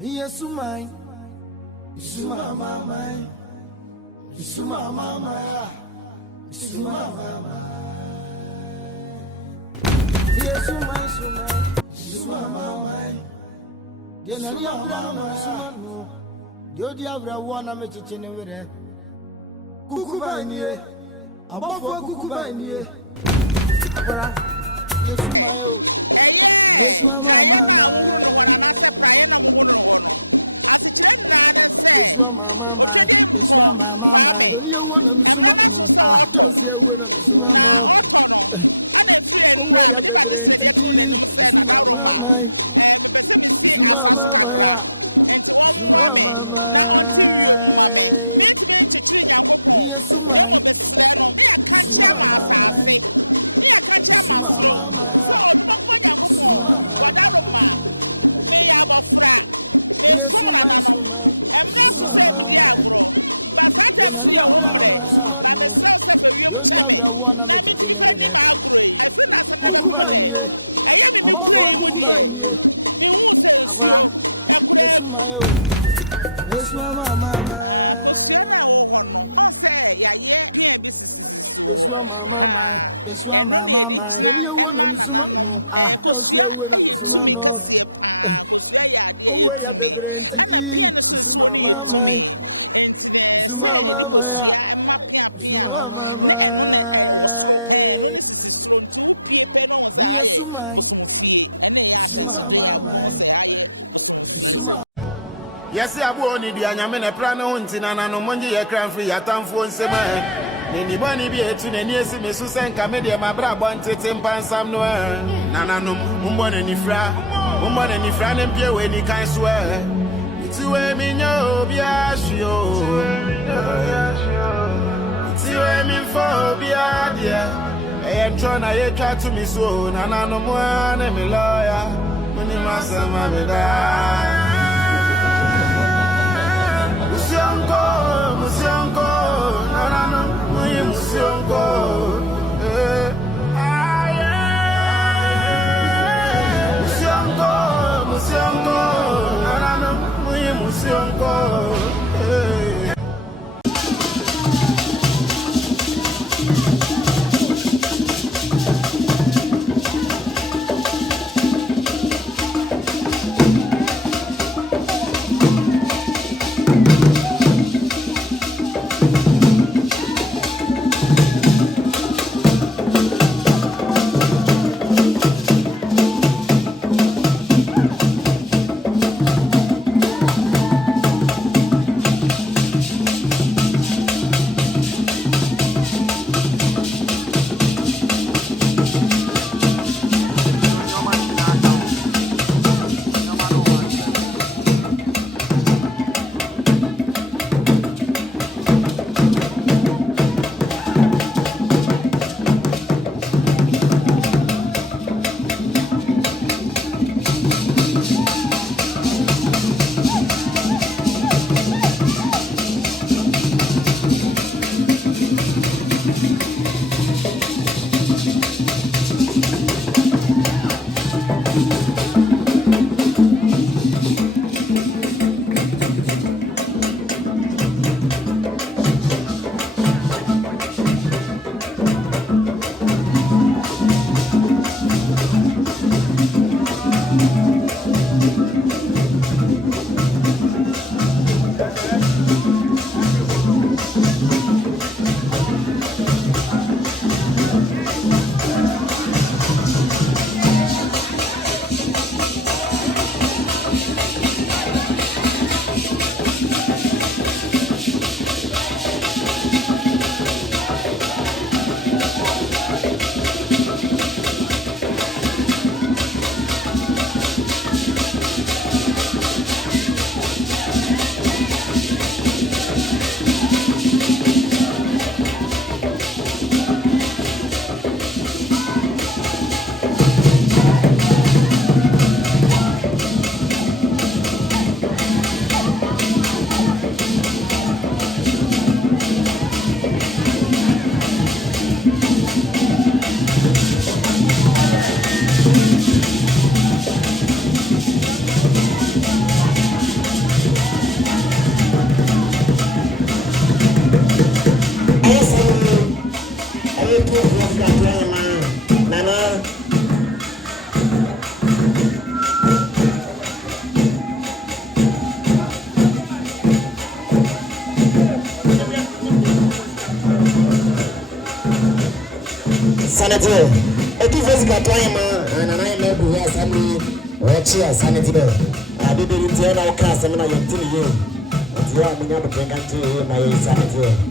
Yes, suman. Suman, mama. Suman, mama. Suman, mama. Yes, suman. Suman, mama. Suman, mama. Yo diabra wana me chichene were. Kukuba nie. Aboabo kukuba nie. Draye na wuhuru no hona na se praye na wuhuru no hono. Asichire na na se otwede mpo kwame. Emra na so se oto. Na oto no ana efiri enura me de ba de srede to nanum se na dawroma. Me pese me si asaso kakra. Enti won moa me na onti wiem ma me. Me ntime nchichiri nyankopon. Emo be sre no. Me akanche ma asase. Me akanche ma sro. So odumako nyankopon wadaroma me ya bofra me somna nanom emra so se me dia agro ba satem so ye womre ba me sre se fe wiem cheme na me ti fa ni ma agro yi afi na sanne be pem ne eye me kura yi mu die me hu se nsuo ekura egu kosua na wo ho no on se yaye pia bi sisisi wo ha eno na edi kina ema nananom kosua ayetumi kase pa kosua ya ade ayetumi ana pia no so so ni yetumi enti ne se di kosua ema pia no na eno na wosoro no ne sisisiro nti pie pe no won se haye bosomfie ene ya ahyenso do ya bo se haye bosomfie. Yes, Abu ni di anyame ne pra na hunti na no monje ye kran free atamfo nsema ni bani bi etu na ni esi mesu senka me de mabra bontete mpansam no nananom mumbo na ni fra na pie we ni kan so ti we mi nyo bi asio ti we mi fo bi adia e ntro na ye twa to mi so nananom na mi lawyer muni masama be da Musiongo, Nana. Sanity, a two physical time, and I may be here assembly or cheer sanity. I didn't tell our class, I'm not your TV. And you are going to bring up to my sanity.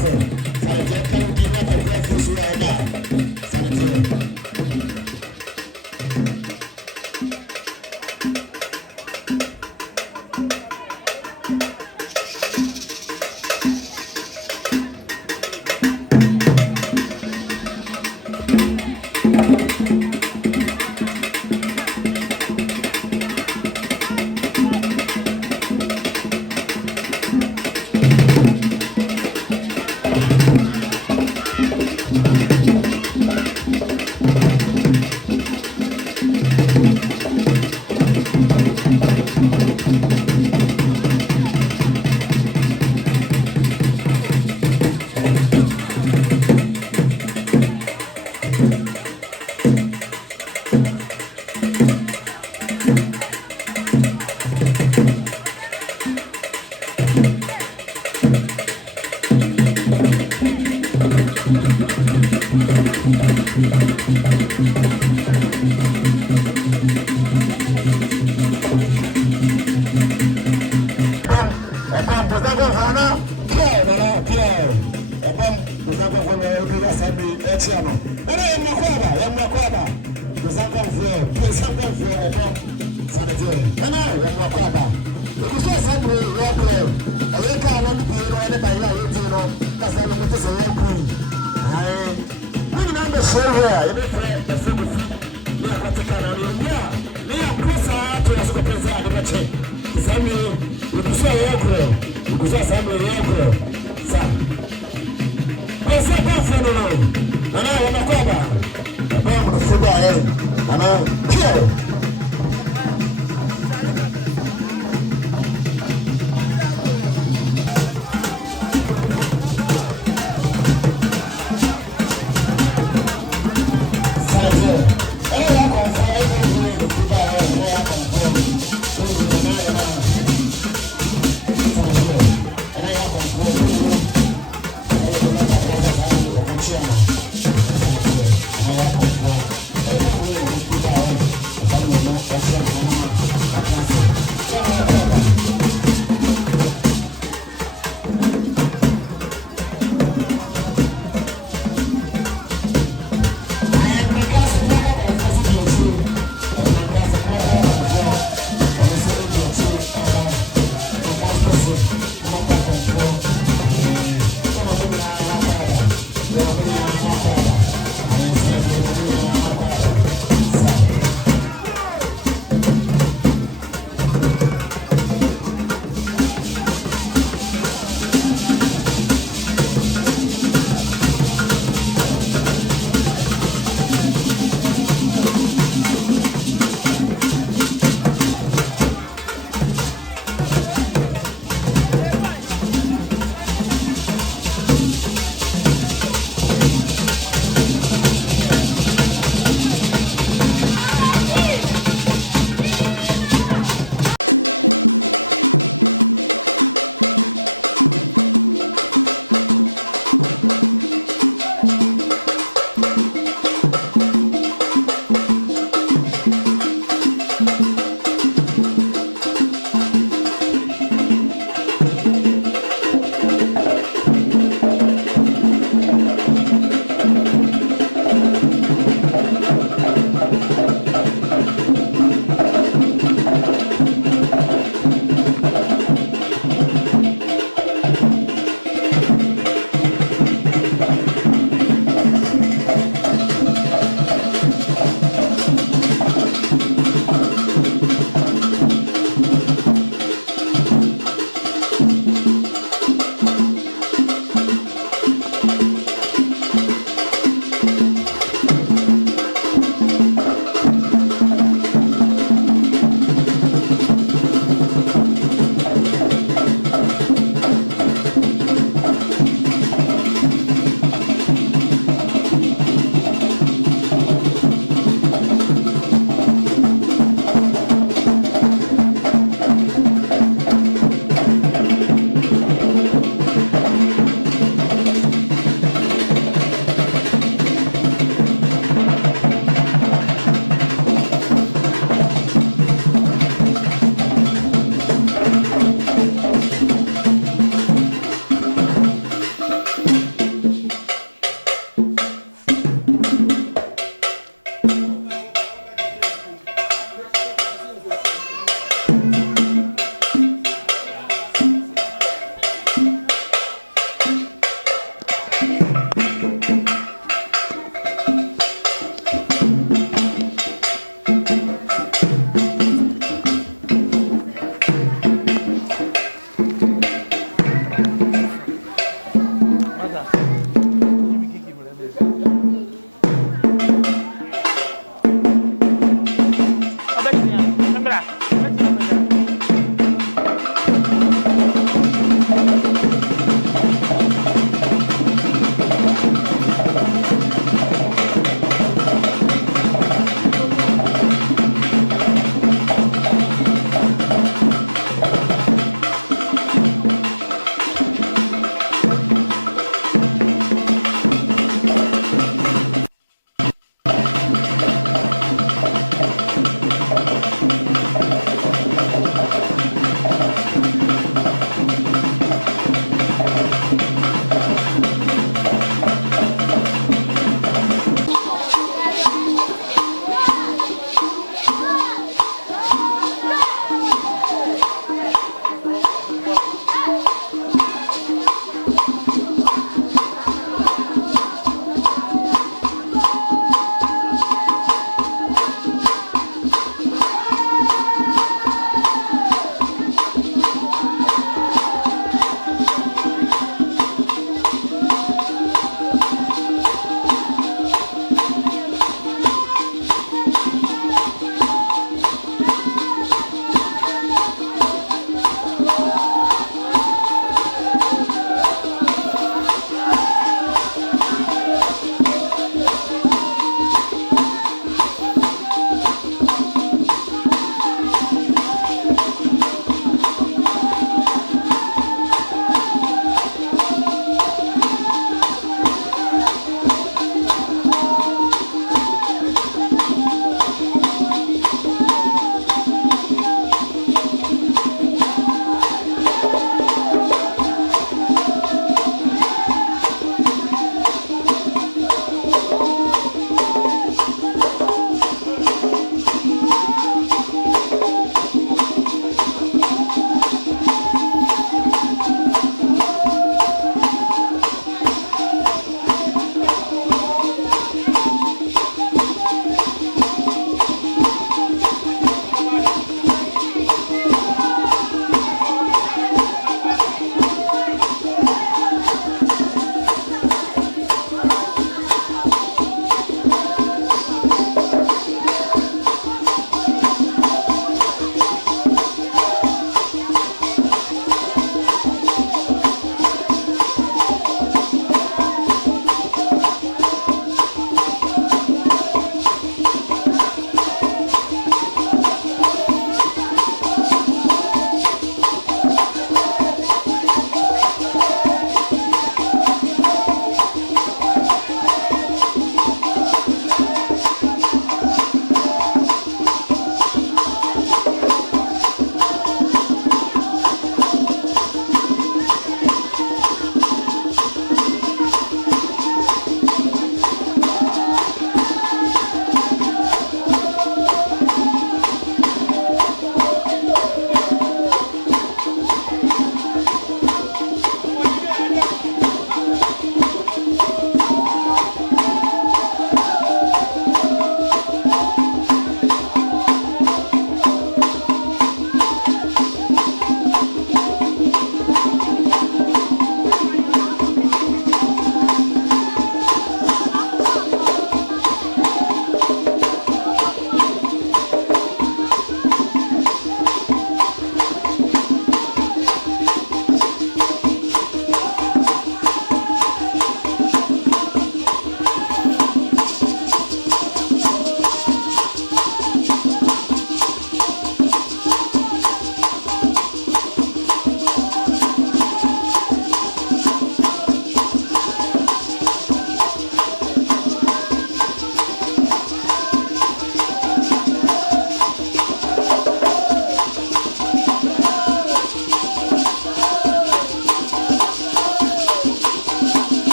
Sanity, can you give up a great fish right now? Sanity.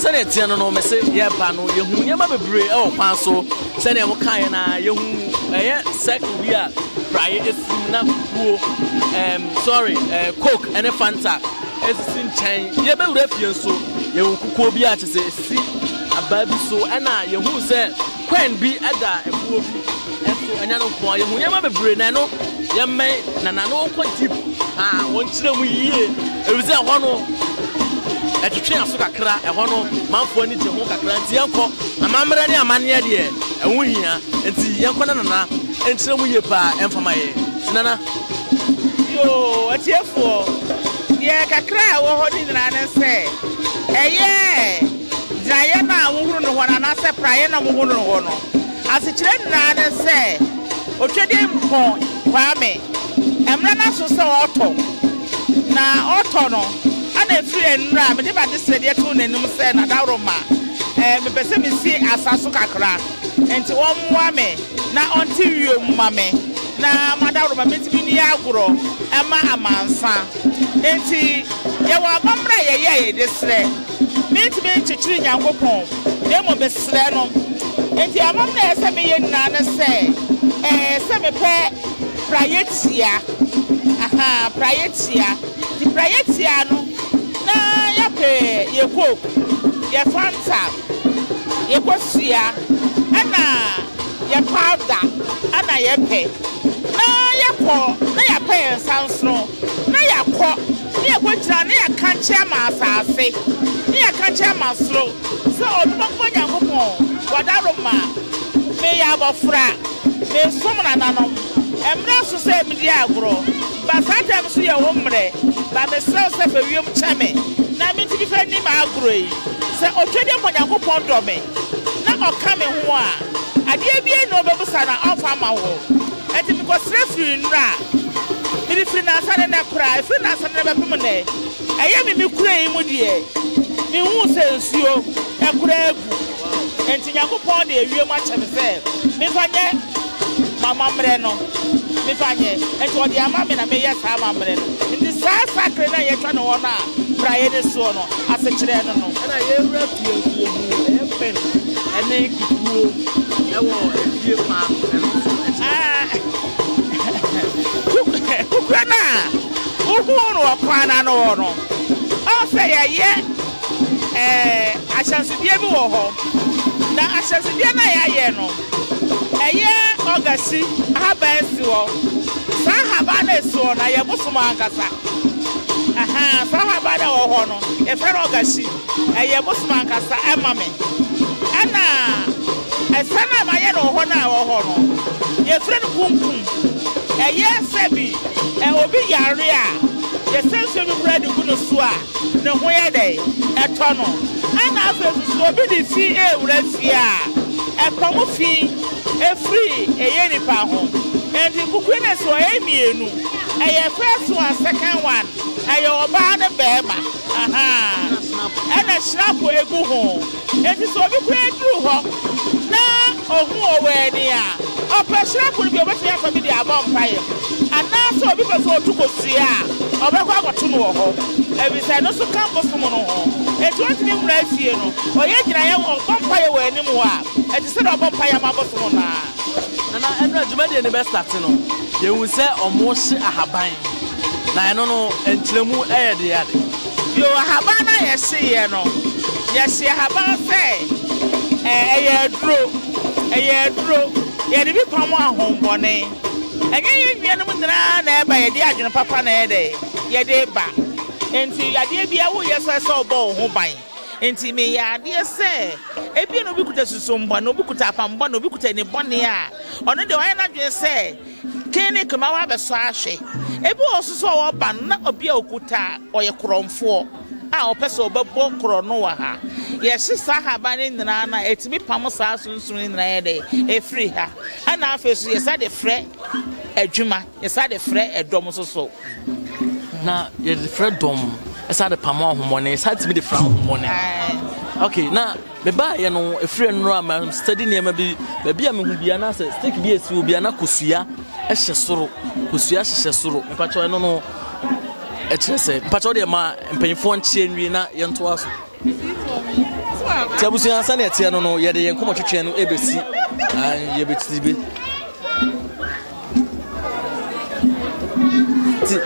Sane tiano no me say ye ba no ye hu nyama bebre e o kwan so sane mo kan na ye hu ye circle we a braye esim na kuo sorry coke and fanta esin chan ye be wura fie so ye hu kuko bi a chese si ababi so na ye hu se kwan bi ada ebuo bi eso anya no kwan ye hu nyama bebre na no ye men na no ko tip won kire mu yie e se ho no etwetwe aso kakra ehɔ no manfo ani gye ho kakra nti yɛnkɔ amamra ne amane de ɛho hia nti yɛnkɔ na nana enkyere mu ye pa emfama ye nana yo atiefo ye kakra wo hɔ ni nyina ne sɛ ɛyɛ dzaye na wohuru no hɔ na sɛ praye na wohuru no hɔ no asekyerɛ nyina ne sɛ otwede mpɔ kwame emra na so sɛ ɔtɔ na ɔtɔ no ana free enra me de ba de srede to nanum se na daroma me pese me si asaso kakra enti wo moa me na onti wiem ma me na madaroma metimi ni agoro ema amansa enti ye wa bamra ye de sre metimi nchichiri nyankopon de mo be sre no enti amamra se me ye nna ne se se me pe prayetia prayetia di prayetia no na ya pe ye coke ye fanta ye kosia ana ye powder ana ye pe na ya ko na ya pe sansro na ya ko na ya ko jira na ya kanche ma asase na ya kanche ma sro so odumpo nyankopon wadaroma me ya bofra me somna nanom emra so se me dia agro ba satam so ye wo mre ba me se se fe wiem chame na me ti fe ni ma agro yi se otwede monyankopon do me na oka me ho a ade bia no bebusa na ofa ma wo enti me ko srefri nra me fri na sane na kura fri na sane be pem ne eye me kura yi mu de me hu se nsuo e kura egu enti nyankopon de ewiem a chame se me fanye mama mre no me fanye enti odi ama me na me yes ama mre no ndi sakre na ye twa no wona praye ne so no asekire no no na ye wura fie hu e pen ene kukuo e wo fie pa kukana uhuru okwana no no o se ye achansudie bi wo ho na achansudie na ye no eye ogasi ahabansi wo sa habana so na ye busuma ankasa sa habana wo ho no e fere ogasi eye busuma ankasa emame ana esana ma ye no ho na wo ho no ye fere no kunkum eye sebi obi yare a ye senso bi bread kunu so a ne ho ye dey eto no ana afa so obi di fi ewura fi a epamufi efri eyenipa ho enti kukwene so emienu eye first one second one eye oba ne bema ena sraku egu ho enti so bi kwedru ho na ohu oweni a opesraku bi obetumi afa bi di abompaye ana so bi peso otukosia obekwa agoto no ho ebisa no so kambo so no ho enti ontimi mura afie no oye gina ye bompaye weni mu a enti se do bompaye ma boso no na enu adwumade ne be start no yehu se omo hye ahaban na eno no entremu eyede yade yo ahaban na yehye ye no yehye ahaban se eye duro ye de bi pamo ahombone enye ye nwianu mudra na eba ye de adwene papa na ye de ye de ba enti yade bia wo ye so obo ho ban enti me yade se ebi no bi kuta susumba no bi kuta apamba no bi kuta ni bone a ono de wan na dwe se kene kama wa beso ahwe ebi osuso wo ba na obi a okuta oye kromfo a opese obebo kro no wa ha ye hisa ha ba ni nna na etimi pam sa sunsun ni nna ye de efri ha ana afesu ye sa de frɛ adwuma ye sa de frɛ edom soso na ye de frɛ dom esa de pam ahomone sa timi de frɛ ahomone okay na me ba ye no efri no am study niam bi a me hu bia na se stick bi esi obi na kosua ehye soro kosua hye soro me pa cho no ekyese pa cho de ma mpanyfo nchie nwi na ye nto aso Tiabusu ansa na etie no ye de ye nkomo twetwe no ebesi ye betiti bi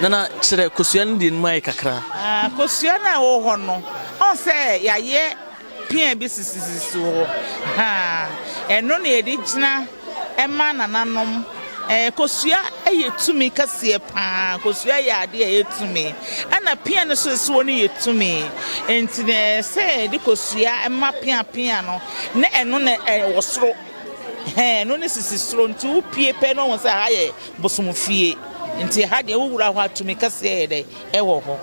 nana chere kosua no di nmai kakra kosua na wo ho no on se ya ye pia bi sisisi ho eno na ye di gina ema nananom kosua ayetumi kase pa kosua ya ade ayetumi ana pia no so ni yetumi enti ne se de kosua ema pia no ne eno na wosoro no ne sisi soro ntu pie pe no won se ha ye bosomfie enti ha de wura ho atumi kase de ewo ho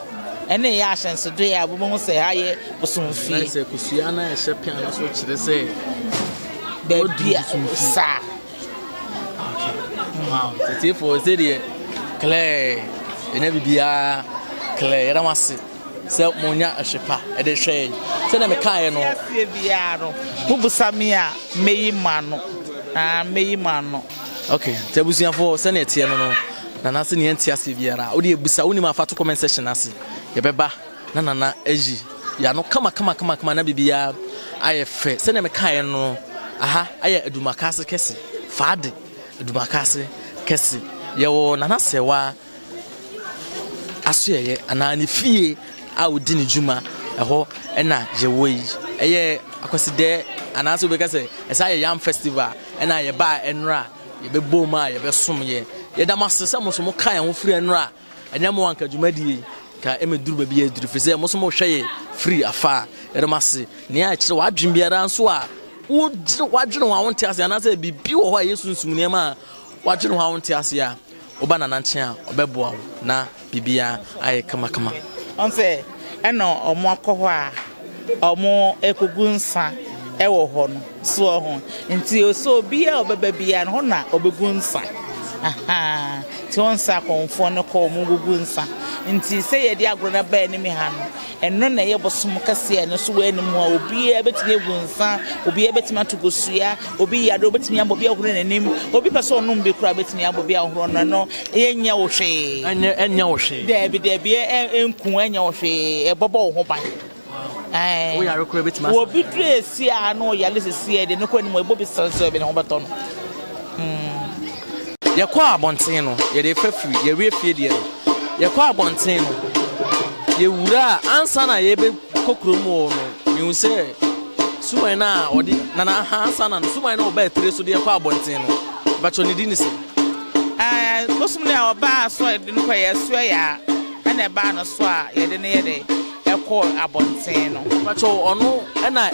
ene ya ahyense do ya bo se ha ye bosomfie se kosua na ehye pia no so kire se bebia sa wow c'est for c'est clair ena bibia clair era wase se monya ahyepa e de hwe se na me kae no se bia no bubusamia meyimano meyimano okay tabusia for se na etie no na na se ne entia se biara wo de ebusa woni ma fato comment section ase ye beba na nana eji ya no kama na bibia ayefe se na me kae no aha aye edumakase kese faade edumakase kese yewo nana Serwaa asoye anani fie a odi ne djuma eho ena yewo yi eye akwaside anaso be kase esa ye yam festival ena ye ba enra ye be boma ye be som ye da masese moso mo kan ho free enra enya mo anka djumadi ka emeduru ba bi eduru fese moso mo hwe ye free afa ye da mase ne a kire wadwin biara nso a wadwin ho awonte ase anase bibi wo ho a yesu nsumune ma wadwin ho awonte ase a oba na nanche a obeboa na bibia aye kama onse eno omo akoho a omo ekogunsa ewo ho no so ho nti oso bia obeba bia no na obegunsa aha ti onsa Komfuo ne ko omo gugunsa nti se ye di agro na ba ni mi ha no eno na ye bosom kase no so wani mu obi e betimi egunsa obi e betimi atugosua obi ya do betimi abobi ahoro nanim obi pese onum be kura betimi abobi ahoro no ye nya wo hwe enya wo hwe debi enku enya wo hwe e bobo ho ban wo ya rekura betimi wo bi dresi a no ya lesesi e de no ko ni mo e bobi sanso e be no beto no ye kwa abonten no ye de fafiri ye refie de no ye kwa abonten no ye wura ansa na ye be kokromu no mi unse suman na odi na ansa na suman na oba etre so de kwa abonten no bacho ni dinise bosum na oba so e de no kwa ye so ya na ba no so a ye de ne ye de e ko abonten no bacho ono na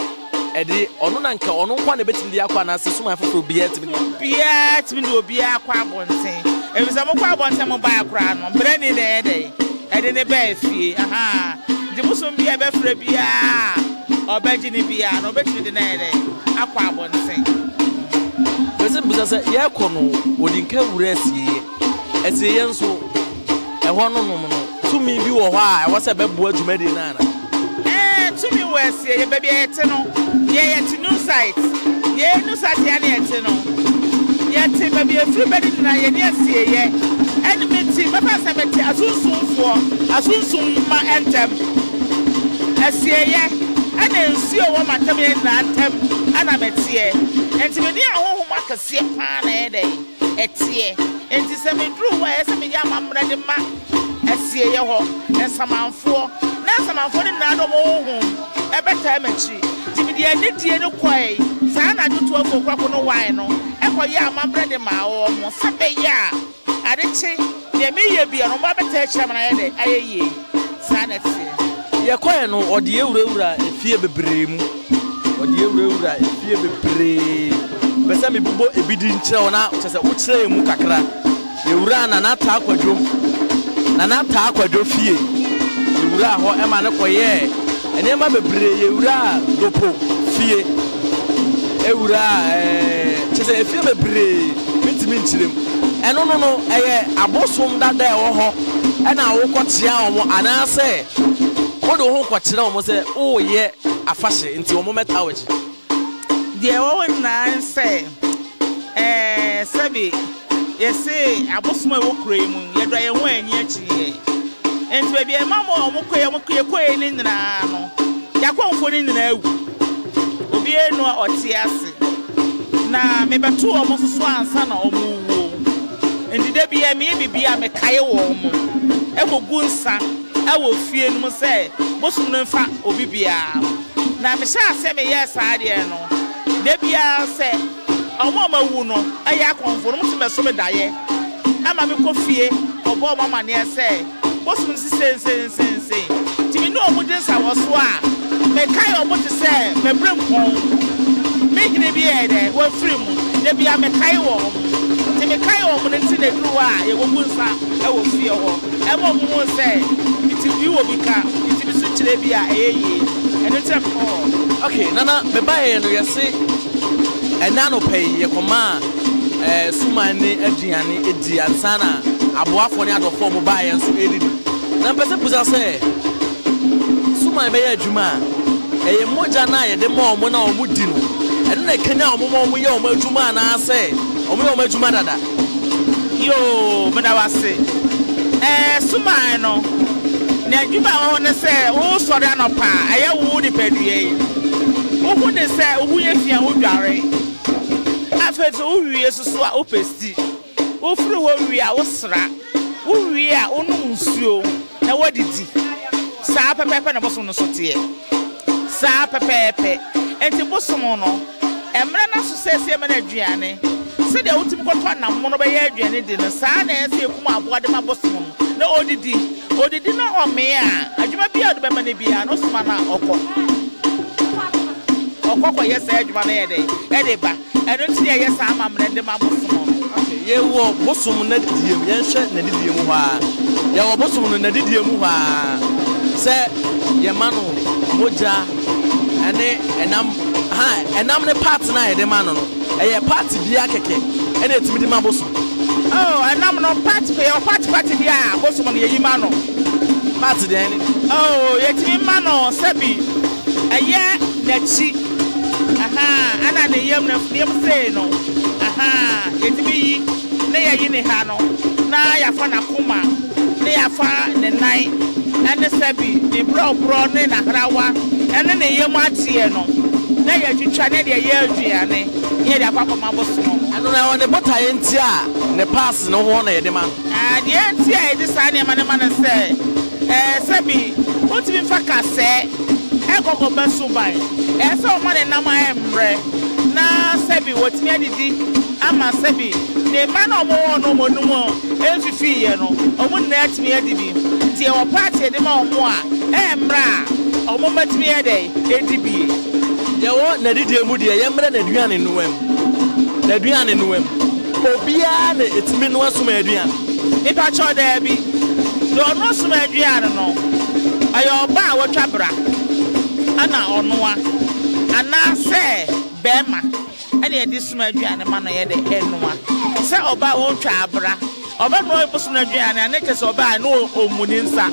edi onu na nka onu kwa na betimi dia kwa na se suman foforo bia timi de obi akwa abonten ebisa mo kwa abonten mo ba akra no bre ni na ede ne ba fie aha de musum bia be fra bia obaji ni bia no betimi de na ede akwa abonten just say yeah kono odinka wura asie nso ehɔ no to me bi wɔ hɔ a ɛwɔ sɛ bɛboa dwumadi na ana to me wɔ asie yɛ baabi yɛte no yɛ to new site yɛ new site yɛ ne yɛte no yɛte baabi efiri bɛdi na yɛ ne asie yɛ ɛne me ti bɛfa sɛ me ti asunsun ma ɛntɛm asie yɛ ɛne nsuo wɔ matam yɛ na ntɛm ana metie enti me di ahohom akɛseɛ paa na yɛ dɛ ɛteɛ enti sɛ me duru hɔ ɛsɛ me yɛ amammerɛ de ma asie yɛ hɔ nsamanfoɔ na nsamanfoɔ ne nyinaa dɔm ahohom ɛbɛtaa m'akyi nti me di anidie no kɔe saa na adwotoa fokurako no wan no ɛkɔyɛ amammerɛ de ma wɔn mo sɛ bɛyɛ a adekye deɛ meyɛ bia no mbɛtaa akyerɛ ma na yɛ dɛ ayɛ yie saa na teɛ yɛkɔɛ no ɔde ewurawura efie bebree mu ɔde ewurawura efie bebree bɛsɛ me bobɔ ebidi nkyerɛ wɔ na kyerɛ sɛ wokyerɛ mu kakra yɛwura na nata akwadwo fie yɛwura hɔ ɛma ne kɔyɛ nneɛma bebree yɛwura dopo fie ewura kyerɛ sɛ efie bebree mintimi nkyerɛ mu ɛno no ɛyɛ abosom dada ɛwɔ hɔ ɛna wokɔkyea wɔn anaasɛ wode ho kɔkyerɛ wɔn sɛ woyɛ afahye nti wɔn mɛta wɔ akyi deɛ wɔwɔ nyinaa sɛ sɛbi yɛse abosom a ɛwɔ kuro yi mu yɛdɔ yɛn ho anyi akyi yɛ nti baabi ɛma ma wɔn kɔɛ ne nyinaa no yɛakɔmfoɔ ne nyinaa awu obiara no a ɔte ase na mebɛto wɔn soso ansa na wɔn wuo nti da bi a meyɛ bibi a mekae wɔn mo ɛkɔgu nsa ɛwɔ fie no mu sɛ bosom no mfa obi biara na mehyɛ asɛ meyɛ saa deɛ no da biara sɛ ɔmo wu no ɛyɛ akɔmfo no mutumi ɛso me daeɛ ama me kɔ fie ɔbɔ ɔmo amaneɛ sɛ bosom si sensensensen timi ne ɔmo de nsa wɔ so a mekae ɔmo te sɛ mɛbrɛ mpɔn mehene bi yɛ dɛ wɔafiri mu da biara mekae wɔ ɔmo nti mekae wɔ ɔmo no nti na duru a yɛwɔgu nsa ɛwɔ fie hɔ ɛma ɔmo ho sɛ nti bi wɔ bi ka nti bi so kyerɛ bi a ɛyɛ yie ɛno nti ɛkɔ okay nana mebaeɛ no yɛse ɛna no pɛi yɛkɔma suman ne aduane edi ansa na aboafoɔ ne adɔfoɔ mo baeɛ nso ɛdidi na mpɛ sɛ busa sɛ suman bɛyɛ adwuma a ɛyɛ mmogya na yɛde ma ɔmo na ɔmo di no ɛno na ɛkanya ɔmo ma ɔmo yɛ ɔmo adwuma anaasɛ ɔmo yɛ ɔmo adwuma dada yo meda wase suman no na adwuma wɔ ne sɛ wo sɔre anɔpa a ɛyɛ wo nipadua yi wohu ne sɛ wohu yɛ fia wo dware afei sɛ wowie soso a wopɛsti wofiri hɔ wie a wosra wowie a wonom nsuo na wodidi saa pɛpɛɛpɛ na bosom no so teɛ saa pɛpɛɛpɛ enti bosom no ɛmmerɛ no so sɛsie ma no aduane sɛdeɛ wotumi kɔtɔ nam no bɛyɛ aduane di no saa na ɛsɛ yɛkum aboa de ma bosom no na odidi na ɔmee a adwuma bi a ɔde bɛma no bia na ɔsoma no ɔkɔkɔ yɛ saa adwuma no yɛ dɛ ɛde ba ɛno nti yɛyɛ saa amammerɛ de ma bosom no yɛwɔ bosom na didie mu yɛnhwɛ na didie mu hɔ a yɛwɔ bosom no na didie mu hɔ a sɛ yɛma no mogya ɛne ɛnam ne part na yɛde ma no no ɛyɛ part bia kɛkɛ ɛna ɛtumi de ma bosom ɛnam no part bi a bosom no yɛyi ma no part deɛ ne yɛtumi ma no sɛbi ɛyɛ n'akyi ana ne yam sei no yɛtumi yi ne yɛyi ne ha no na yɛafa n'akoma ne yɛafa ne nan ɛne sɛbi ne borɔborɔ ne n'ahrawa ɛne ne yam ateɛ no na yɛtwitwa ne deɛ yɛ aduane yɛde akɔ akɔma bosom ɛno na ɛwɔ ne botaeɛ nti a ne pass no ho na yɛde ma no deɛ nti a yɛde saa nneɛma ne ma no sɛ sɛbi wotumi mfa kasɛɛ ɛkɔkɔ bɛso ban ɛsɛ ɔma ne nam a ɛmmerɛ na sɛbi wɔtumi adidi ama sɛbi ne ma na ɔmo wɔ no ɔmo num ɛmfifi yɛ no ɔmo nyinaa atumi adidi nti ɛwɔ paati ɛde ma ɔmo a ɛmmerɛ a ɔmo matumi yɛ dɛ ɛdi bie yɛwɔ n'adidie mu deɛ yɛmmerɛ n'aduane noam obiara na ɛtumi no asom aduane nipa kyɛw daa bi deɛ ɔno asom aduane no ɔyɛ ɔba a wɔtwa bra ana ɔnoa anaasɛ bɛrima ɛne yɛde sum aduane ma no yɛde ɛnoa sɛ ɔba wɔntwa abra ɔba no ɔyɛ bosom aduane a ne kyɛ sɛ ɔba no ɔmuni nsa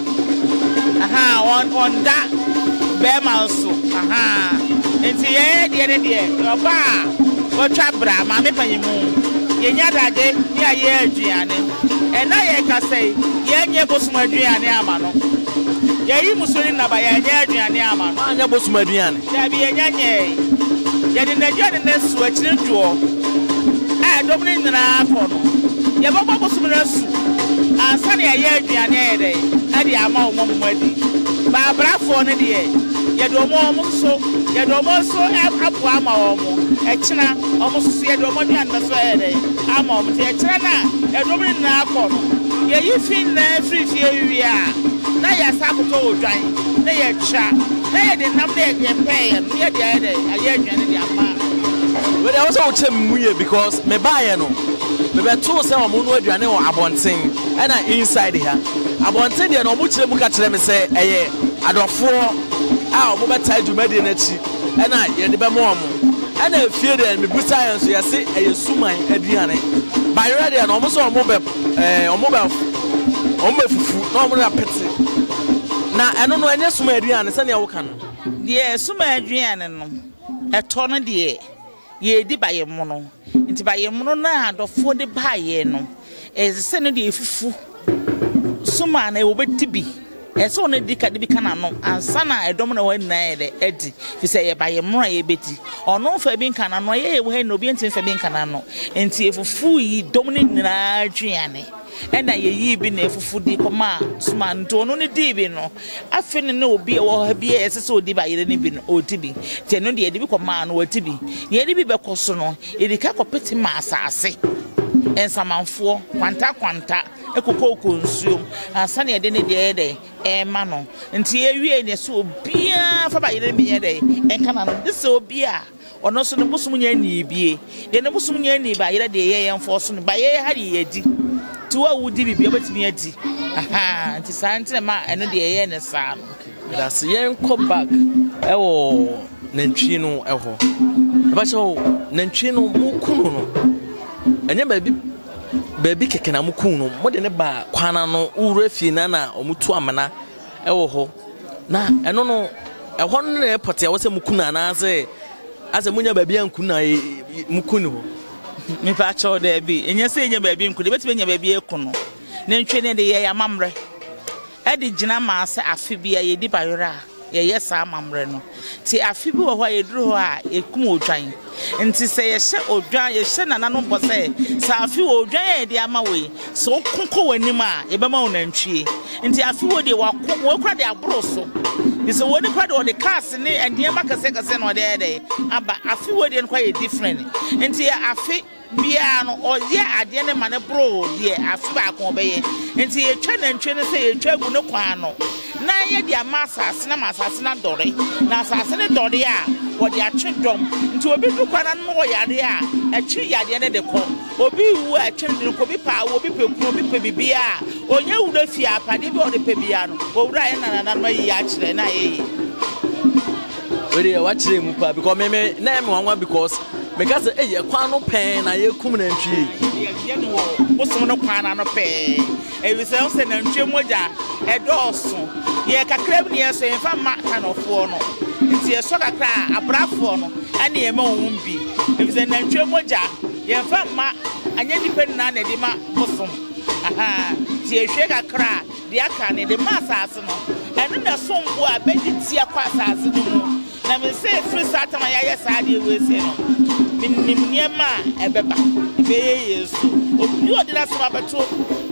ɔnda bɛrima nso nti yɛyɛ deɛ ne deɛ ɔba a wɔtwa abra maame panyimu yɛnya dade ne ayɛ aduane ɛna yɛka sɛ yɛnyɛ bosom aduane ama no yɛyi musoni naba yɛnyɛ aduane ama no anyɛ bosom aduane dabi yɛnyɛ yɛde n'aduane no asu akyiri ntoɔ a ɛdɔm no nyinaa akɔ no yɛbɛbɔ bosom no asu ansa ne yɛyɛ aduane ayɛ dɛ ɛde ama wɔn mo adi baabrafoɔ no deɛ yɛde wɔn so aboa ama wɔn mo ɛkyina wɔn so yɛde wɔn aduane no so ayɛ dɛ ama wɔn te ɛkyina na ɛdɔm no nyinaa akɔ no yɛyi fi nyinaa firi fie wie a na yɛasa akotɔ wɔ dwan na yɛtwa na yɛde nam na yɛpɛɛ no yɛde ayɛ dɛ ayɛ aduane de ama wede wo sɛ wokyɛ mu yɛ because mebaeɛ no mebɛtoo sɛ ɔmo no aduane wɔ abɔnten ɛna inside ha abɔnten deɛ na ɔmo kyerɛ mu ka kyerɛ me sɛ ɛyɛ adɔfoɔ a ɔmo bɛtaa dwumadie no akyi ɛna yɛde bɛma ɔmo ɛna efie deɛ mebusa yɛn nso yɛse ɛyɛ suman aduane bayerɛ deɛ na ɔmo sɛ ɔmo bɛ fufu na ɔmo na pete na ɛno no ɛnyɛ suman aduane sɛnea woka no deɛ suman aduane no ɛtɔ no deɛ yɛdi bayɛ mu no nti bayɛ mu no na adɔfoɔ de baayɛ no ɛsɛ no deɛ fufu suman na ɛwɔ bɛti bi ɛsɛ ɔno di ka de bi kana no ansa na ɛdɔm na wɔn nyinaa yɛ dɛ ɛdi fi sɛ yɛ bayɛ mu a yɛbɛti ɔno fa bi nkana no yɛ wɔ ha na obi ntɛn fa bi nkana no nti efufu yi dɔm no nyinaa aduane ɛna yɛyi bi na efufu di kɔma suman nto ɔno ne di bi no afe ne na obi wɔ ha bi ɛsɛ sɛ odi bayɛ ne bi no odi bi te no deɛ yɛde bi kɔma no ɔti bi yɛde bi bɛkɔ so no yɛde ka kɔpete ma asase ensamanfoɔ kwanta ekokoko nsuom ansa na yɛde ne deɛ yɛde ɛma no nti yɛwie ne so obia fa bayɛ ne bi yɛde ɛnka na no de sɛ obia ɔno so ne bosom nya ni bie de ne bosom nya ni ba yɛde deɛ yɛyɛ mfo so no ba yɛyɛ ha de yɛdi tuwa wudi bibia betimi adi nti sante ma ɛno de yɛyɛ ne saa no that's yɛn kɔ back ɛwɔ nantwie no ɛhɔ ɛbɛkyɛ nantwie no mu kunu no ɛnyɛ baabi kɛkɛ na mu kunu no mo de ne ba kwana no wura fie na ɔmutu amana ɛwɔ hɔ na ɛno no ɛhɔ no na ɛpɔte a wɔsɛ mu kunu anaasɛ asɛ munya baabi ankunu na mu kunu hɔ me pa cho de bi enye se enye baabi nku de betime nya baabi ekono na ntwe ne de ye amamre e de gina ma ase afi bia ye di bayora ye yes amamre no ti afi bi wo ho ye duru ho a ekum odwan nti se ye hye odwan ye hye nana no mbo se sa afi wo odwan ye de ama we so konko wanim a ye bema wo nantwie nti afi wo de wo kra de aboro so this wo de kra de wo de cars ne endie makase no de aba afi wo de no ye different nti afi bia no oye ade ne mane bro de afi ba ko be nti ye twa nantwie ne se ye twa gu ne kwa no na ye de amasase na dore na asase ne dore a wo de atwedom nti obi du kwa na no yade a atwi yade ne de ko obi wu atwi ne ko bi pa obi pe ku obi pe bibia onye wu da fie apade bi o de pe bia no owura ye na no yi a kire na ye we dey watch them pa because me na me wanwa because because ye kwa no pen na ye kum na ntwie ye no wo so no kwa na no pen e wi se na ntwie moja e dooso ye kakra bi ne so emfa ma kanofo no nti ye so kakra abrafo no ane ye ma won bi e wi se na ntwie moja ye emfa ma anya dipen na de ma bosom ti e hwe kakra de aka ne de ma asase no eno na sombo a bedi ti akwa asase no mu na me se free satama ya yes ade we se no minnim niema ebeba ebe yesu obi odi na so abeto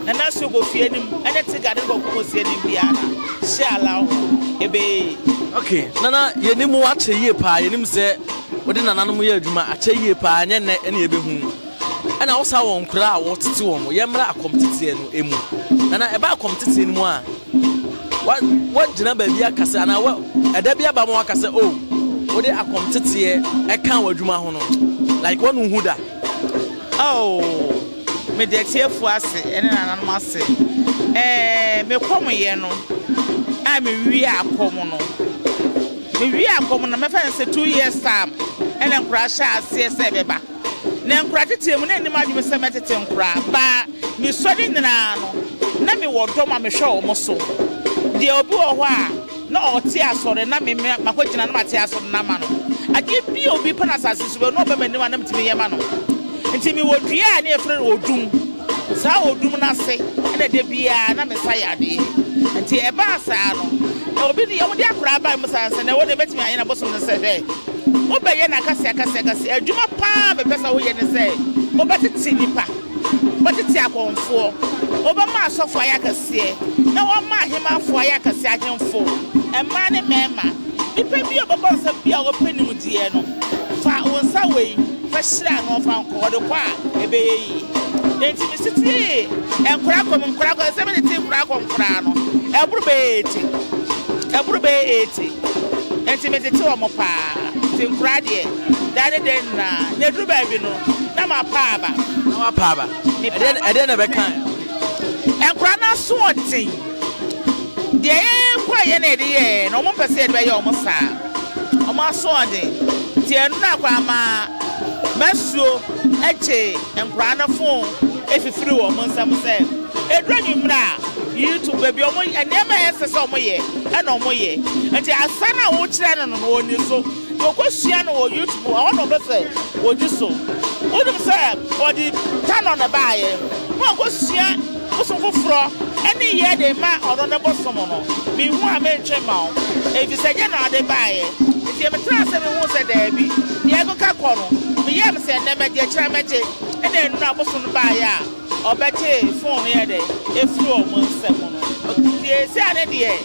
na na so go fie nim ene ti gade go ko sie nim bia na sha Allah ebe okay nana yenim wache yie pa yenim se odi nana no ye adwuma ache yie pa anya ne ene ebehu ana wo sa won kura a wo tete wo mo ye mra akomtete no emu nana eba akomtete no mu a wa gina ba bia kase ana wa eda bia ba mo akase oh odi akomtete e kan wadwuma ho no like one who da oh me de tiefu ase ene nana no ase me kom ye no a me wi akom no me wi akom no me fa se 2 years time ene nkura sha ase se beba na nkura tete mu na anim adwum se metete nkura ba mi sori nyina no na mi wo dom a me hwe o mo so de obi wo ho a na oti asore na me makogina na mate asore na ma no ade bi obi pa na asase so no ba manim na mtimi yema no nti mi wo dua na efre odum sa odum na se na de bia na me sa yade nti e ba sa no obi de yom de akura ba mu sa se na wo de betimi aye na bosom ne se hwe obeye na kase adwuma pa be pesa wo ye ne se obetiti nipa obetiti Komfuo obama asofo aya kase na wo ma hema afo aya kase ahemfo emma ne mema nipa bi obaba nsa bia wo panim die no fa wonsa wei fa hira no fa nko de kwa ebeye yi enti misiti enkura ko se me ti nkura ko nkura no eburu be eti enti metete wo mo pa nkura de dane den na duru ba bi no na ma paaba ede na be kan enkura na so otin de kwa ye na ede ye no mo pese ede be ye o mo sa o mo so ode ti enu na kwa ma Asuo eche enkura na fon efifiri wo mo nsam se edru nwumra YouTube bi o mo enema yese se o mo ye e na o mo ye enti asana wo kire no no oni so okosua no YouTube o no be se oji so odum se odi tan on the buy mo okosua oso foforo eni ye de ma odo ne bosom no mi hu a me ntwe ma o e bi se je na de buy ti me tra se me hu se da bi ye go ka ko no mi ye me se na me je kira me je eni enu na bosom no buy a obeje phone ye de efuru o mo nsem no ti e se ane de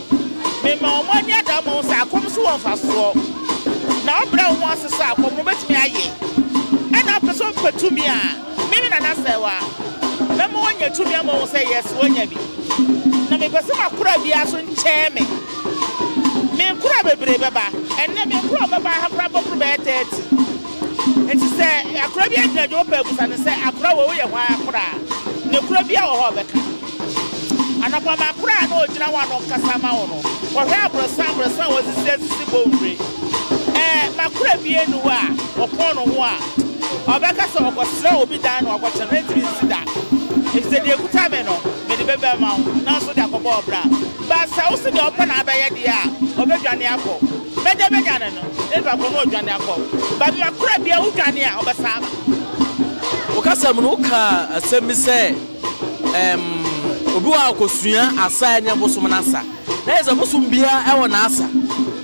me ma o mo nya da mo sa komso won fa so na obra wo asese akomo betimi aye ena person patumi a mimi na Serwaa memo wonya tumi ama wo say yes wonya bi na me pese makura bi aso nche me nkura bebre beba enne me nkura beba hakura bokuru be 30 enti se akura bi agina jo pa busa ne se akura wo ye hwa akura ne kura bi a wo ho beka anapa makura na ogina wa no kasa ma wo no wo hwe abrosan wo sisi bombre makura bi enu a opono ho a obeka so okosra obi dan no akwachana ntimi sida efise de ekuta me no me de bebe ma wo na so de akobo obra ba sa wo se de opana abaye de a obedwane akọ benya no e ba ko no odwane akọ ba makura bi a udwane a obesa okasam no ka asemi se obi wa akosua asa nya bosom na asa na eza bosom bia e wo na asa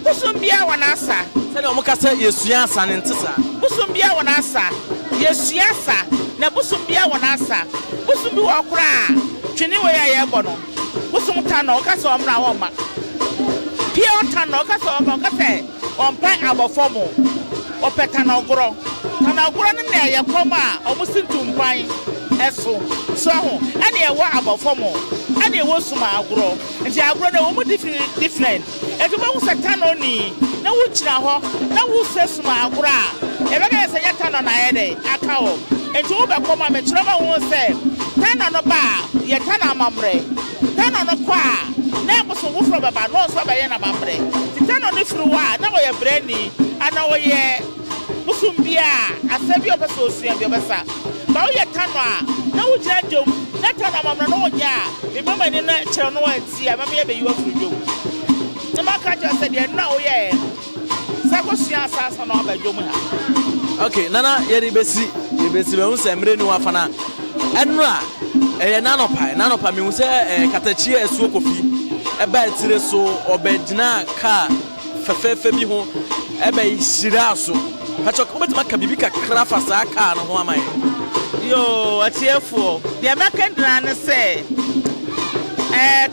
bosom bia wo na asa sɛ o mo ka sɛ yesua asa ne ntesa bosom bia wo na asa yesua asa na bosom bia wo na asa bosom bi wo kora twene we ya ye bɔ no bosom ta no ka sɛ omra wo ma pia o ta no ka sɛ omra ka sɛ ompa abofomo opeta na ogoro ne na ye koma omusintu mpan eso so ho ane ye wa abofomo ane ye wo suma agoro nti agoro na wo mu different eto ba wo seta no ni na wo kira ho na wo sesuma agoro a e be ga se yata no na ye de aka wo enti wo be koma me kira ba wo se tana no ba ye tana amamre tana no kwa na bo so wo fro baba no so ba ye na amamre ti tana no fru wa na wo ye brani ana wo ye musumbia asabi obeso osia bi obesa ba wo ye tano a na wo jira jom na tano amamra no wonya me mama ni na kire no wanti a mama ye be yiwa fru jom na maka ja se de na wo ye sakosua asasa na ba jom ha okay nana ye besi be hu se mre ni wafana enra nanopa me hu se katachie Asuo Kofi e ba tire so obedina ka fefefe bi ho e ba yira so pacho ko betima ka bibi kakra fa sa ka no ho amai yo atiefo de makandra ne se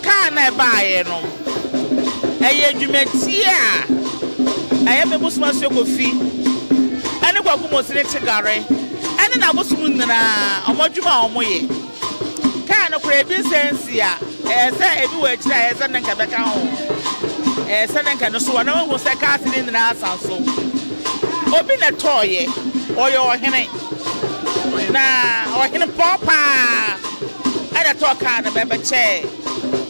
ka na ba ye no eye dwumati a eye be busuma Asuo Kofi ane kwa gumo sire chigare ane na busum nna omodwuma omoye ka na kura bi sensi a se ebi wa kira se nka beka ho se nka no so na wo se ka sire nna asanso obi na toye oyo ohene na ohene popa ada to ka na bebe che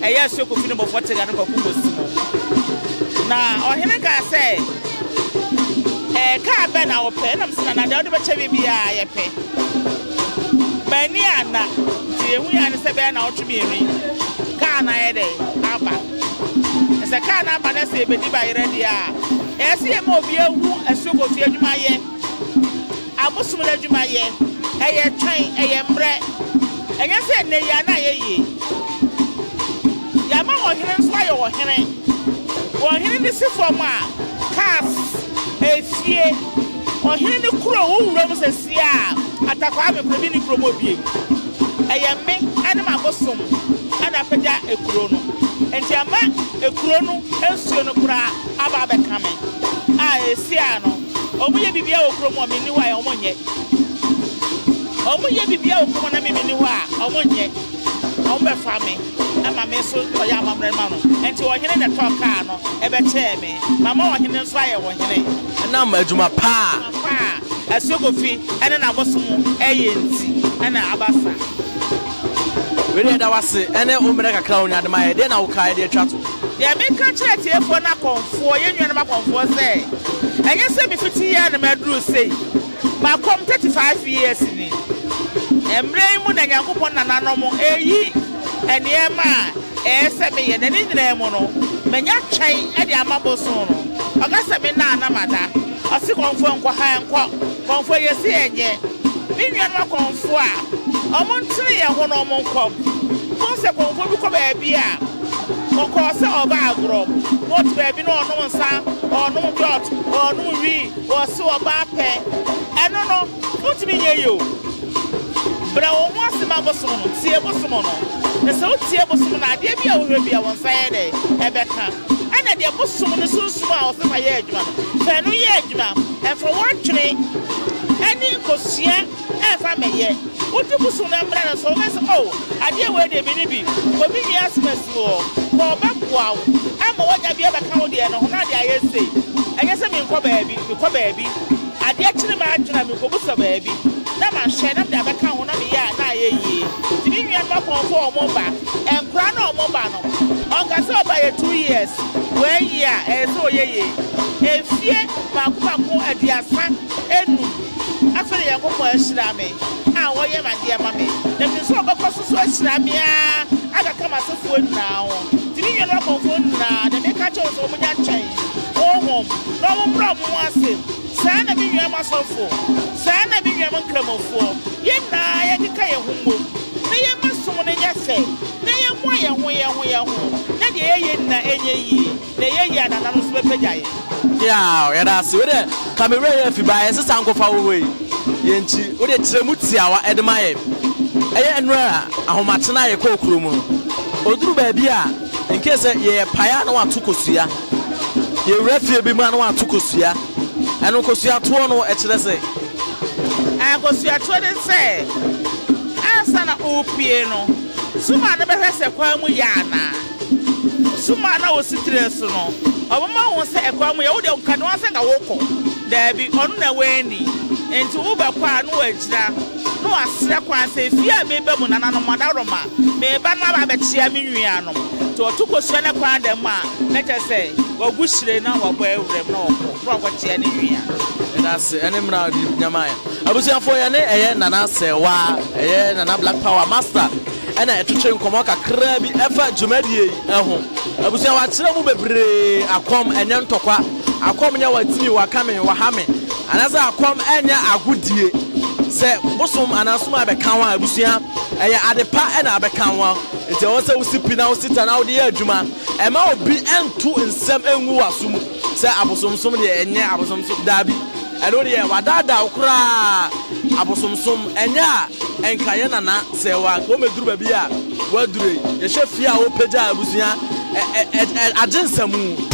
eye Asuo Kofi no bofote ga no kwa kumo simo na ohene ka se car ben our pen, I'm saying, I don't bet you be a pay. Many are not, we are the Ben out to be car na day, Abba. As a car number, I say, but by ready. As you more be a woo, as you go to your Jumaye. I was soon at Jumaye, a train, a bread. And I said, nay, I know ye. Yama or him, swire or him. Or him, this is for my cast a fear. Or him, the crow who runs a seer at Akwaabo Community Promobi. I am me and my bosom, and I put a chrono. And Yama a chrono, and Sonokra, Aboabo coming. I see, or we be able to promote me new way on one yet. Or we be able to promote me new way on one yet. Ombe family, and my meso or Yama Remano, and to a hidden at Tocano, ever tell me, Mamma hidden fire one hidden, a number to my pa, a Kofi, and an Aboabo, ANC, and an Abasa. Really, that was it, and then Omega Crown at my then I'll carry the chat. The American chat here for not Komfuo, you and my Komfuo say. I guess 50 years and Madru say, but come 35 years in it. Embrace and Yakupon and Anomo, and Yama, SME and any Remono, Menya Chai, and Yamabosono. Augusta Benana, Mada, a second phone for high and Komfuo, you see, and yet, Minion Komfuo, a Montreal and one or more come. Consequent, we come a beer. Of course, our bagro, what baby no son, or no dot, or no re, or so a bape. I don't know, put me near you. But I want to Mabosono, see a Bosomono. The so Tiabosomon, I gave you a review on Friday, Ebeka. And I dear Bosomon is so small for my edgeman. For no edgeman, and for one tree, any Cosia, and for me yet. What do you soon and so let's I dear where they be. For me, yes, Miss Moore, for Babwao. I'm what I be ever count there, and I say. I guess I'm in baby, I did actually imagine I'm a baby. Now I'm sharing up the account on me, ye. To me, I'm not for mobile and grano mobile. Uncle saw by 2 years. Where ye are, and so ye. A fear, Paco at the Asan, and after the Uncle Shlame. Ah, why am I, dear mammy? Let me swap across the Shlame. I can come as a food now. To me, you're not on phone now. The make a choice of my change. Oh, home. No one problem was him. Sana be your muscle for. Sana be your uncle for. Yet, I can carry a home. May you must someone in your say. Nay, I'm way away. Let the ye, the ye, and another sweat. Yeah, that's it. Come away if you buy a sanko far away. Yenchi, what a tremutia, I admire. And rare, a homachana, a cockroom. Odru babia, in case ye piano and tukosia. Ye refugee be man one tukosia. And Okosia Tuono at Lesse. I go see a twin say. Ansana o piano. Suman never has a Quamuyana. Sumana was sitting no. Our mama was a Quamuyo can once a walk. There be on the way and to Uber Quan Wedgena. No, I slept once a fear maybe Munano Madaroma. May Banaba Chia Miniano. To a Tukosana Quan de Ma, let us say, or wish they now aware of them no. What any that's an emerald in Yamai. I was here for a Nana Serwaa, a Nana Black Power Master, and I to train Komoka Crabby effort to mediate at home. I was here at Serwaa, I come and then talk. I come here with you, I come in Wahame, and as I come and a good day. Say, Bosom and Asuma Bekawa, Busia, and at the part and Abekawa. It's also sipping out, sit and out the Juma, and I'll be N2 in some and Wasum. Say, I was some and yeah, I was some Dabi. I don't hear what that cry. I was some and ya, and Kayana, say, what go me through a beer. What do you? The chef here, Peja, Busia, and Agensamu.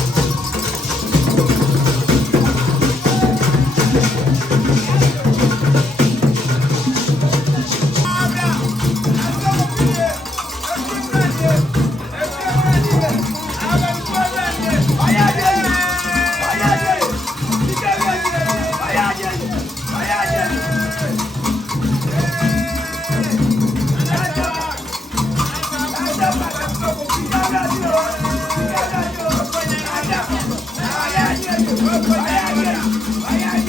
Vaya,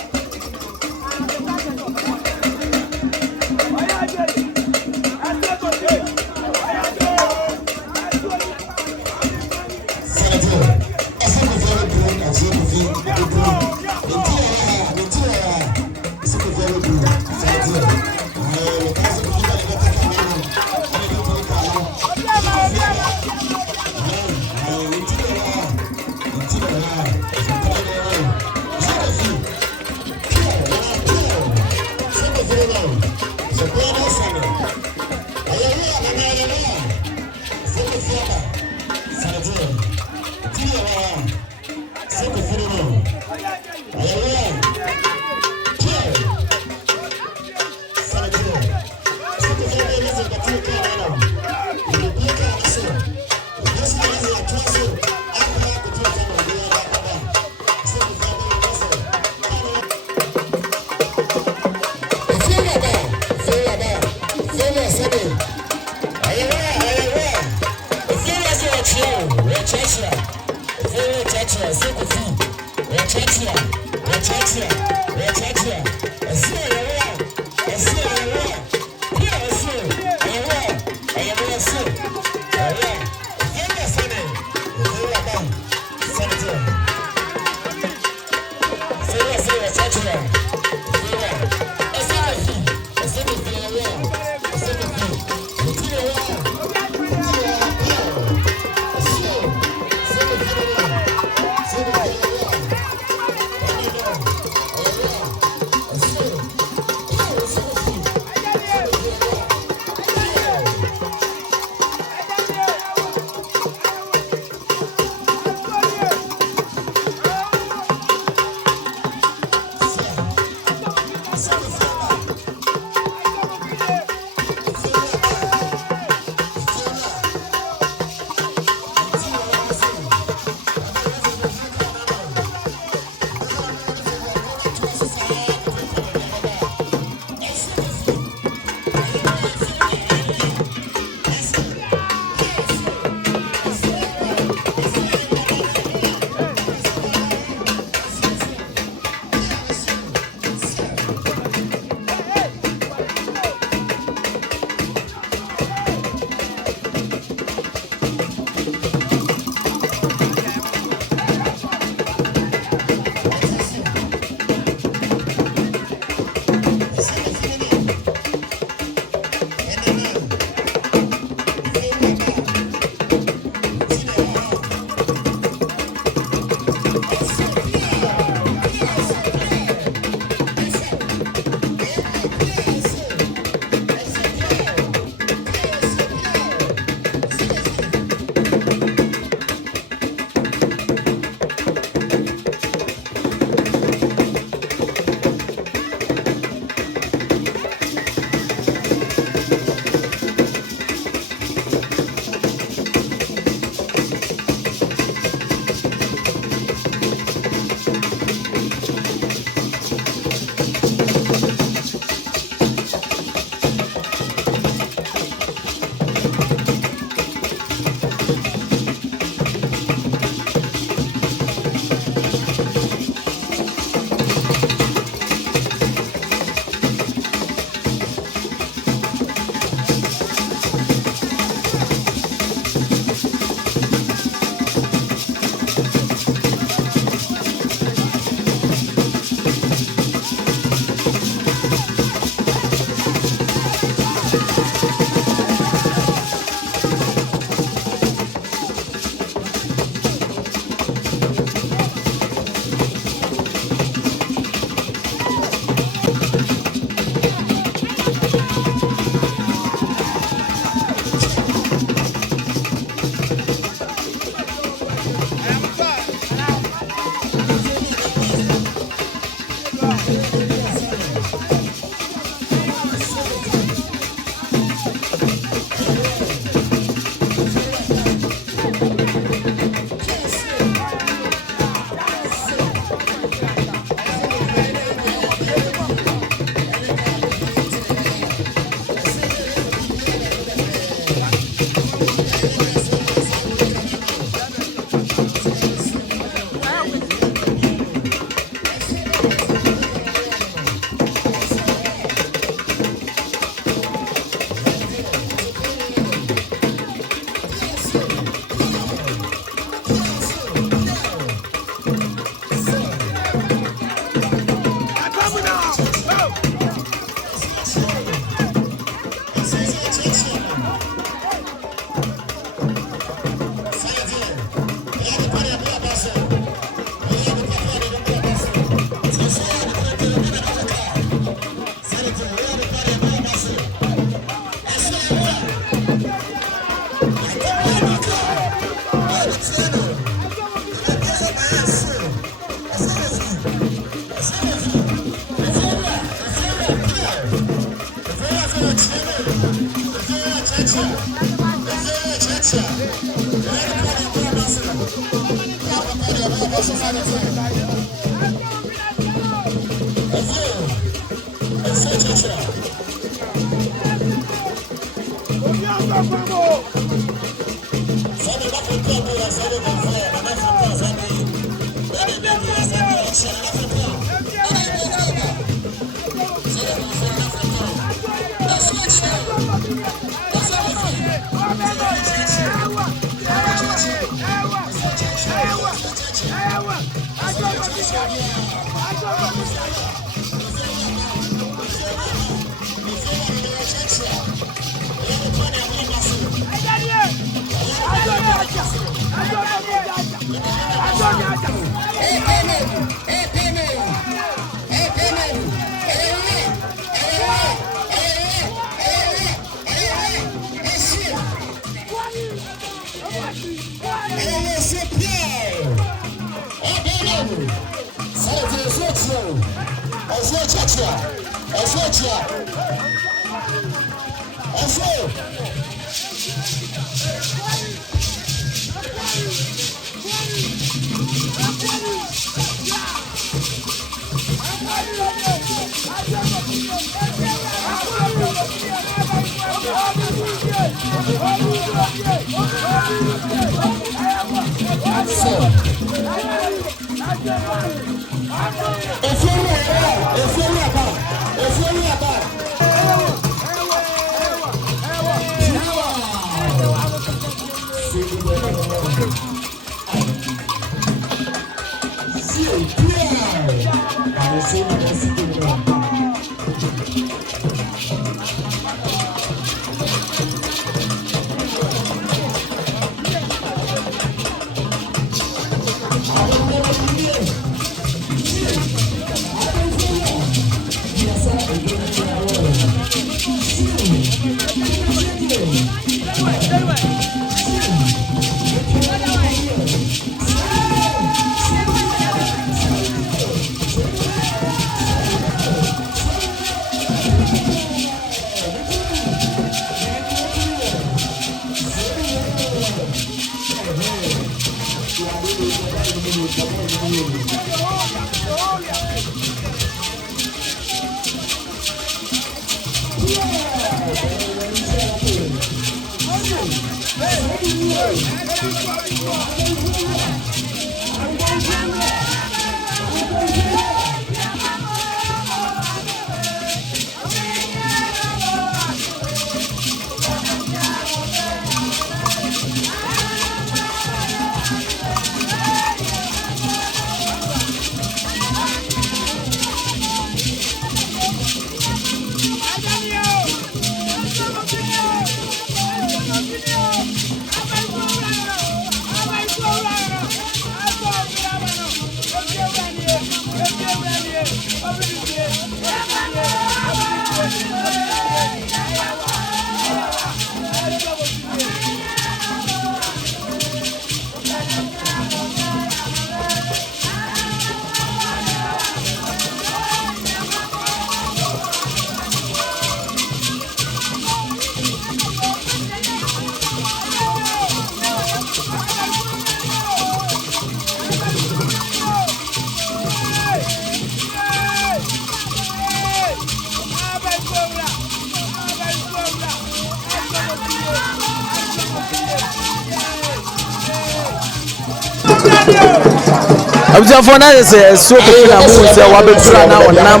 Abjafo na say Asuo Kofi na mu say wa betura na onam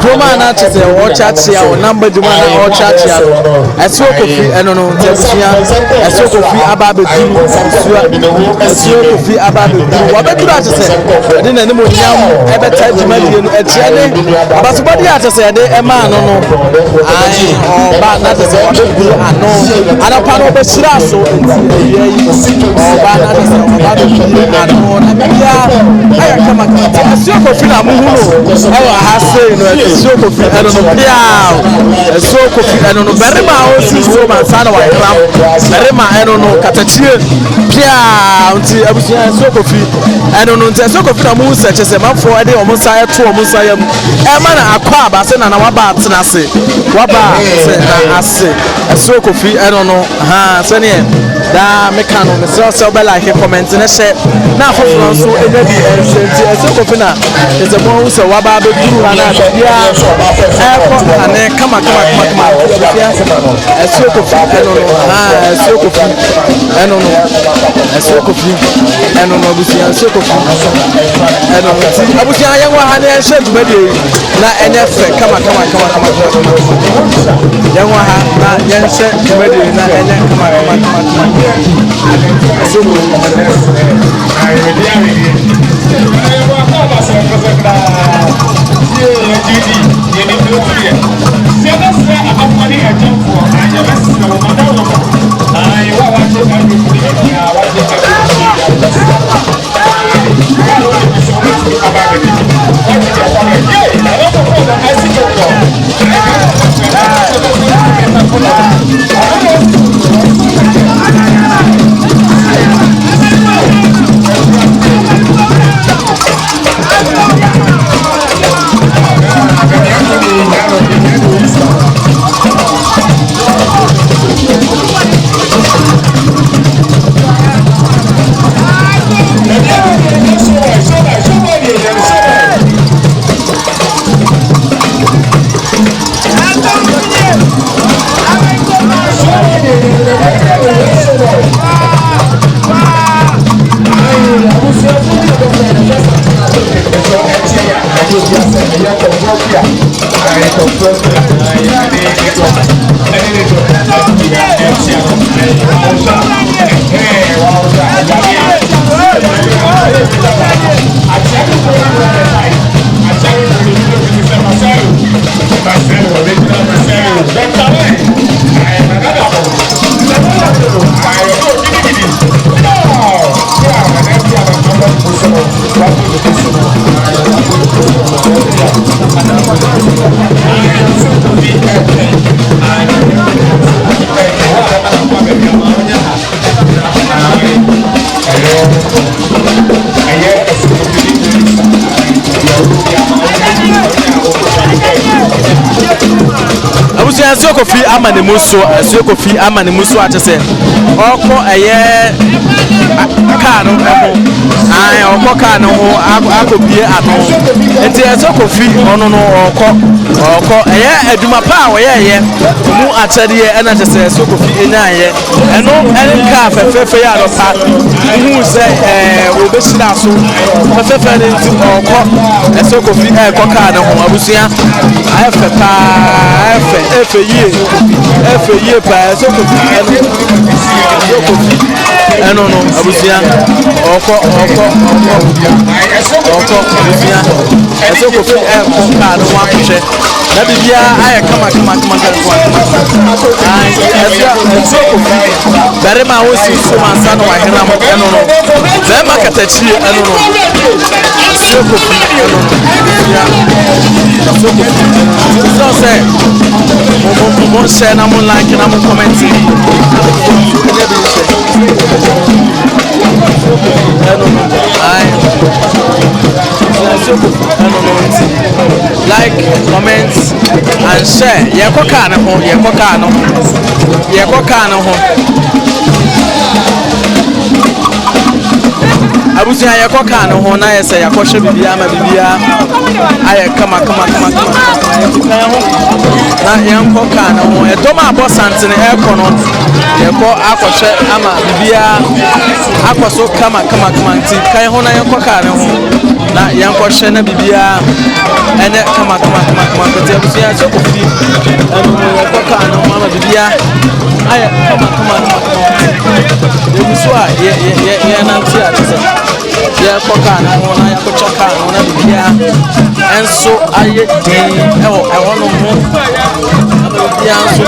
kroma na che say wo chache a onam baduma na wo chache a Asuo Kofi eno no tebusia Asuo Kofi Aboabo Asuo Kofi Aboabo wa betura che say de na ne mo nyam e beta djumadie no etiane abasubodi a che say de e ma no no ai o ba na che say wa betura ano ana pa no be shira so enti ye yi o ba na che say wa betura ano na bia aya kama Asuo Kofi na muhuru ewa ha say no Asuo Kofi eno no pia Asuo Kofi eno no berima o si so man sana wa ram berima eno no katachie pia nti abusia Asuo Kofi eno no nti Asuo Kofi na mu seche se manfo e de omo sa to omo sa yam e ma na Akwaabo se na waba atena se waba se na ase Asuo Kofi eno no ha se ne da meka no me so be like comment na share na afoforo so enya bi enti Asuo Kofi na is a more so waba be duru ana bia ane kama Asuo Kofi eno no Asuo Kofi eno no Asuo Kofi eno no busia Asuo Kofi eno no abusia yanwa ha na enhye dwumade na enye fe kama yanwa ha na yenhye dwumade na enye kama Asuo Kofi Asuo Kofi Asuo Kofi ama ne muso atese okọ eye car no eho ai okọ car no akobie ano enti Asuo Kofi ono no okọ eye aduma pa wo ye mu atade ye na tese Asuo Kofi enyaye eno car fefefe ya do pa hu se obesira so fefefe ne nti okọ Asuo Kofi ekọ car no ho abusia ayefe pa ayefe ye pa Asuo Kofi eno no abusia oko abusia Asuo Kofi ka no wa hwe na bibia aye kama Asuo Kofi berema wo si so mansa no wa hena mo eno no zema katachie eno no Asuo Kofi eno no Asuo Kofi so say mo share na mo like na mo comment like, comment and share. Abusia yako kana ho na yesa yako hwe bibia ma bibia aye kama na yanko kana ho edoma abosante ne ekono yako akohwe ama bibia akoso kama nti kan ho na yanko kana ho na yanko hwe na bibia ene kama kote abusia so Kofi eno yako kana ho ama bibia aye kama yebuswa ye na ntia atse ya koka na wona ya kochoka na bibia enso aye din ewo no ho bibia enso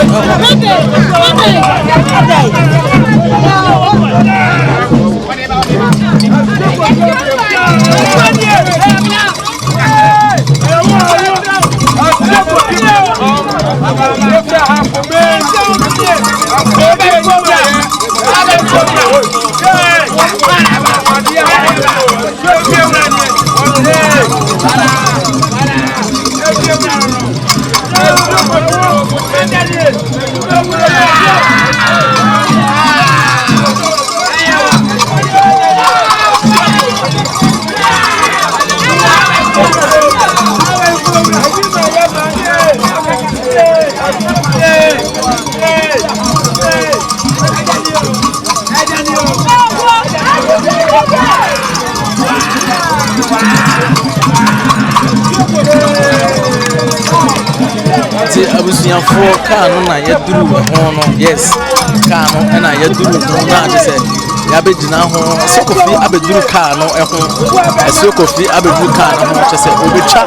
abusuafo car no na yaduru ho no yes car no na yaduru ho na ade se ya begina ho Kofi abeduru car no ho Kofi abeduru car no ho chese obetwa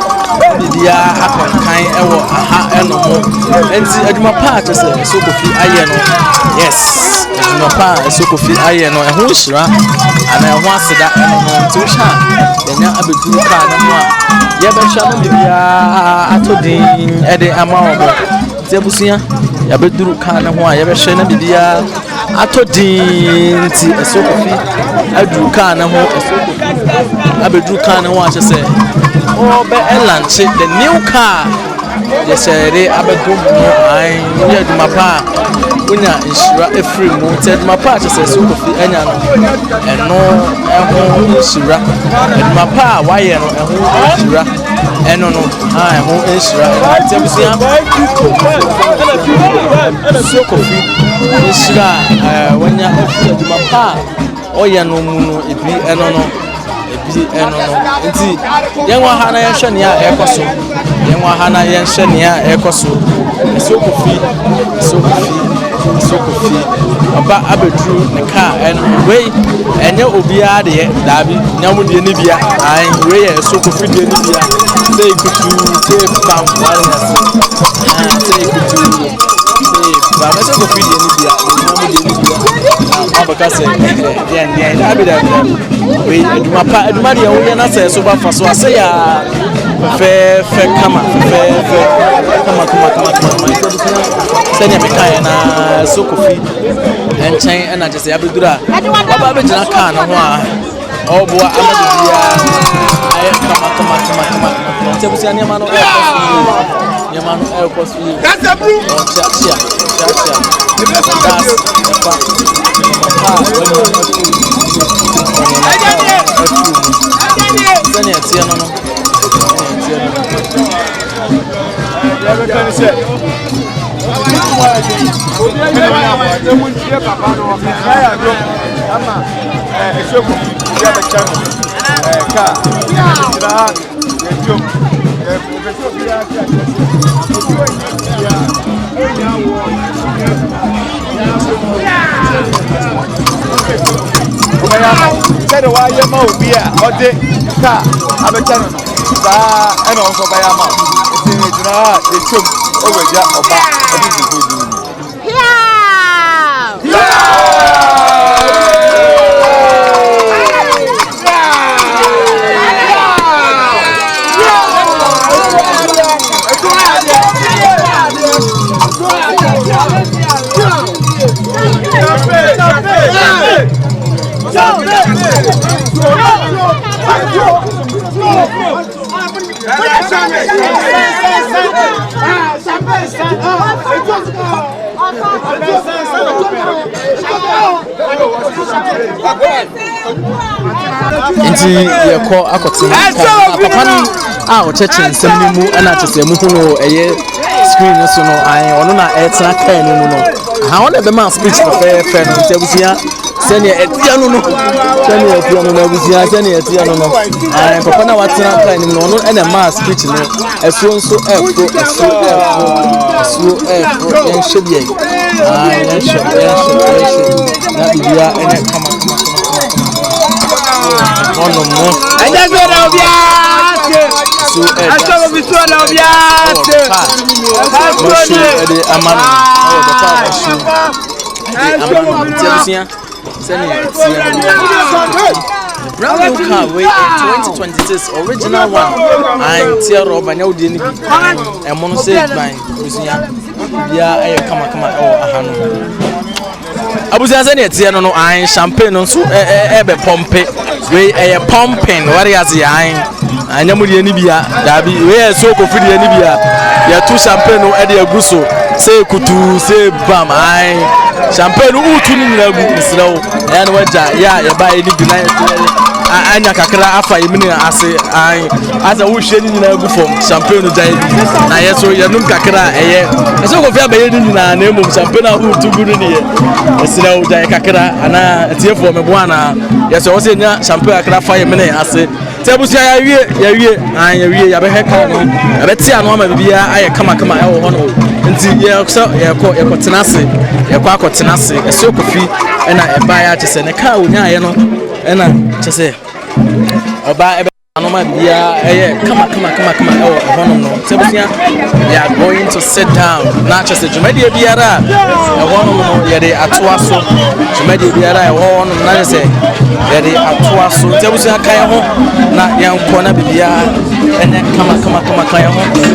bidia akonkan ewo aha eno ho enti adwuma pa chese Kofi aye no yes adwuma pa Kofi aye no ho hira ana ho aseda eno ho enti hwa yenya abeduru car no ho a ya behwa no bidia atodin ede ama obo Tebusia, Yabeduru Kana, Yabashana Bidia, Atodin, Kofi, Abeduru Kana, Abeduru Kana, what I say. Oh, be Elan, the new car. Yes, they Abeduru, I heard my pa. When I insure a free mounted, my part says Kofi, and no, Shira, and my pa, why Shira. No, I won't insure. Kofi, Shira, when you're my pa, oh, yeah, no, it be no. Indeed, young Hana Shania Ecoso, young Hana Shania Ecoso, Kofi, about Abedru, the car, and way, and you will be at the Dabi, now with the Nibia, I way a Kofi de Nibia, say good to say, Pam, say good to say, but I said Kofi de Nibia, because we my part, Maria, we are not say so bad for so I say, fair, come send me kind Kofi and chain and I just say Abdura. About it, I can't. Oh, boy, I'm that's a proof. Serwaa ye ma obi a ode ka abecha no and also by a mouth. It's the chum over oba Inti ye ko akotin papa a o cheche nsem ni mu ana chese mu hu no eye screen so no an ono na etra kan ni mu no ha won be man speech for fair no tebusia sene etia no abusia sene etia no an papa na watra kan ni mu no ono ene man speech no esuo nso efro yen hwebie yen hwe na bibia ene kama ono mo ajazo na obiate aso biso na obiate aso de amano o de pa aso de amano tebusia Brown new car way 2026 original one. I'm tear rubber now didn't be and mono said by yeah come ahano abuza sene tie no an champagne no so ebe pompe we pumping what is yan anyamudi ani bia dabi we so Kofi di ani bia ya tu champagne no e de aguso say kutu say bam an champagne utu ni nyina gu nsirawo ya no waja ya ba ani bi na anya kakra afa yimini ase an asa wo hwe ni nyina gu fom champagne no dai na yeso yenum kakra eye so Kofi abaye ni nyina na emom champagne utu gu ni ye esirawo dai kakra ana tiefo me boana yeso wo se nya champagne kakra fa yimini ase tebusia ya wie ya be heka no ya beti anu ama bibia aye kama e wo ho no nti ye ko tenase ye ko akotenase eso Kofi na eba ya chese ne ka onya ye no na chese oba ebe anu ma bibia eye kama e wo ho no tebusia ya going to sit down na chese jumadi biara e ho no ye de atoa so jumadi biara e ho no na chese ye de atoa so tebusia kan ho na yanko na bibia ene kama kan ho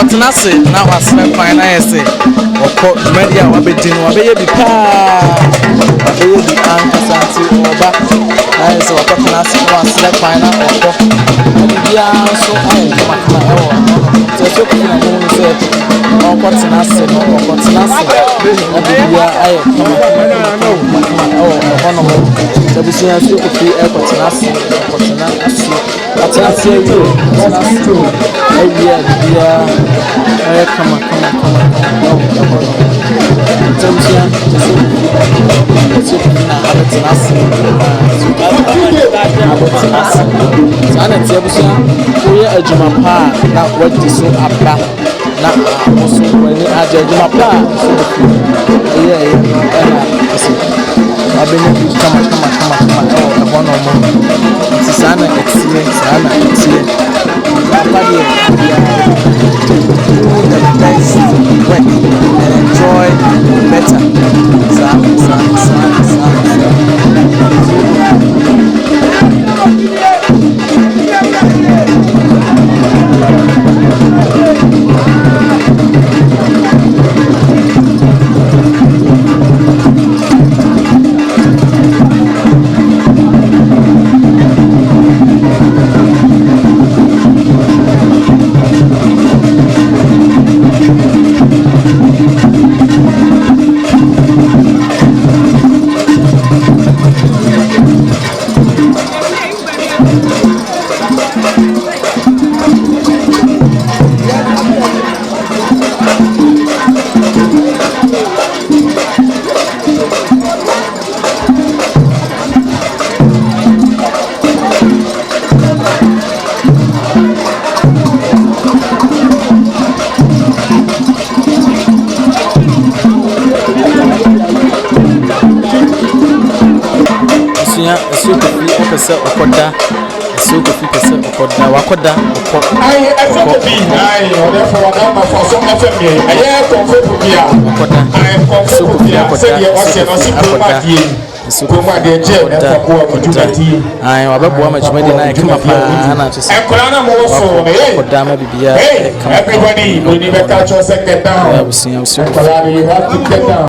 Wakotanase, now I smell fine. I say, or call media, Wabedin, Wababy Pa, Wababy Ankasanti, or back. I say, Wakotanase, now I smell fine. Yeah, so I just looking at home said, oh, what's an acid, oh, what's an acid. I honorable. The business of the airport and acid, what's an acid. That's an acid. Come on. We are a Jumapa, not what is so up. Not also when you are judging my plan. I've been come on, one or more. It's an experience, do the best work and enjoy better. Pese okoda so Kofi pese okoda wakoda okọ ai FFP ai ode for wada for so FFP aye Komfuo bia okoda ai Komfuo bia se ye o se no si kuma die kuma de je e ko opportunity ai wabebo ma jumadi na kama pa na to se ekora na mo so me okoda ma bibia everybody we need better choice get down ya busia you have to get down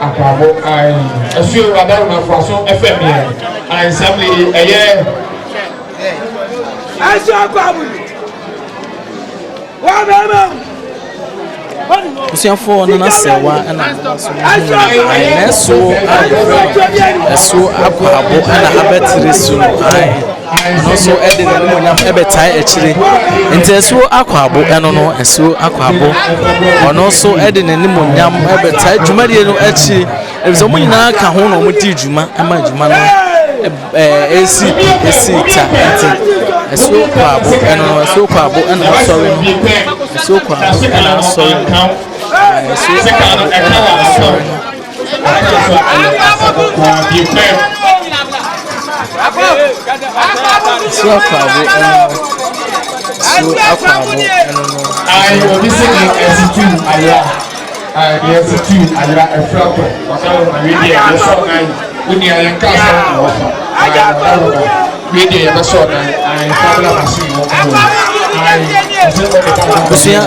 Akwaabo Asuo radar na faso FM I assembly Asuo Akwaabo wa mama Usiafo na Serwaa na Asuo Akwaabo na abetire so no so ede na mo nyam ebetai akire nti Asuo Akwaabo no Asuo Akwaabo ono so ede na mo nyam ebetai dwumadie no achi ebiso mo nyina ka ho no mo di dwuma ama dwuma no esi ta nti Asuo Akwaabo no Asuo Akwaabo na sorry no Asuo Akwaabo na sorry no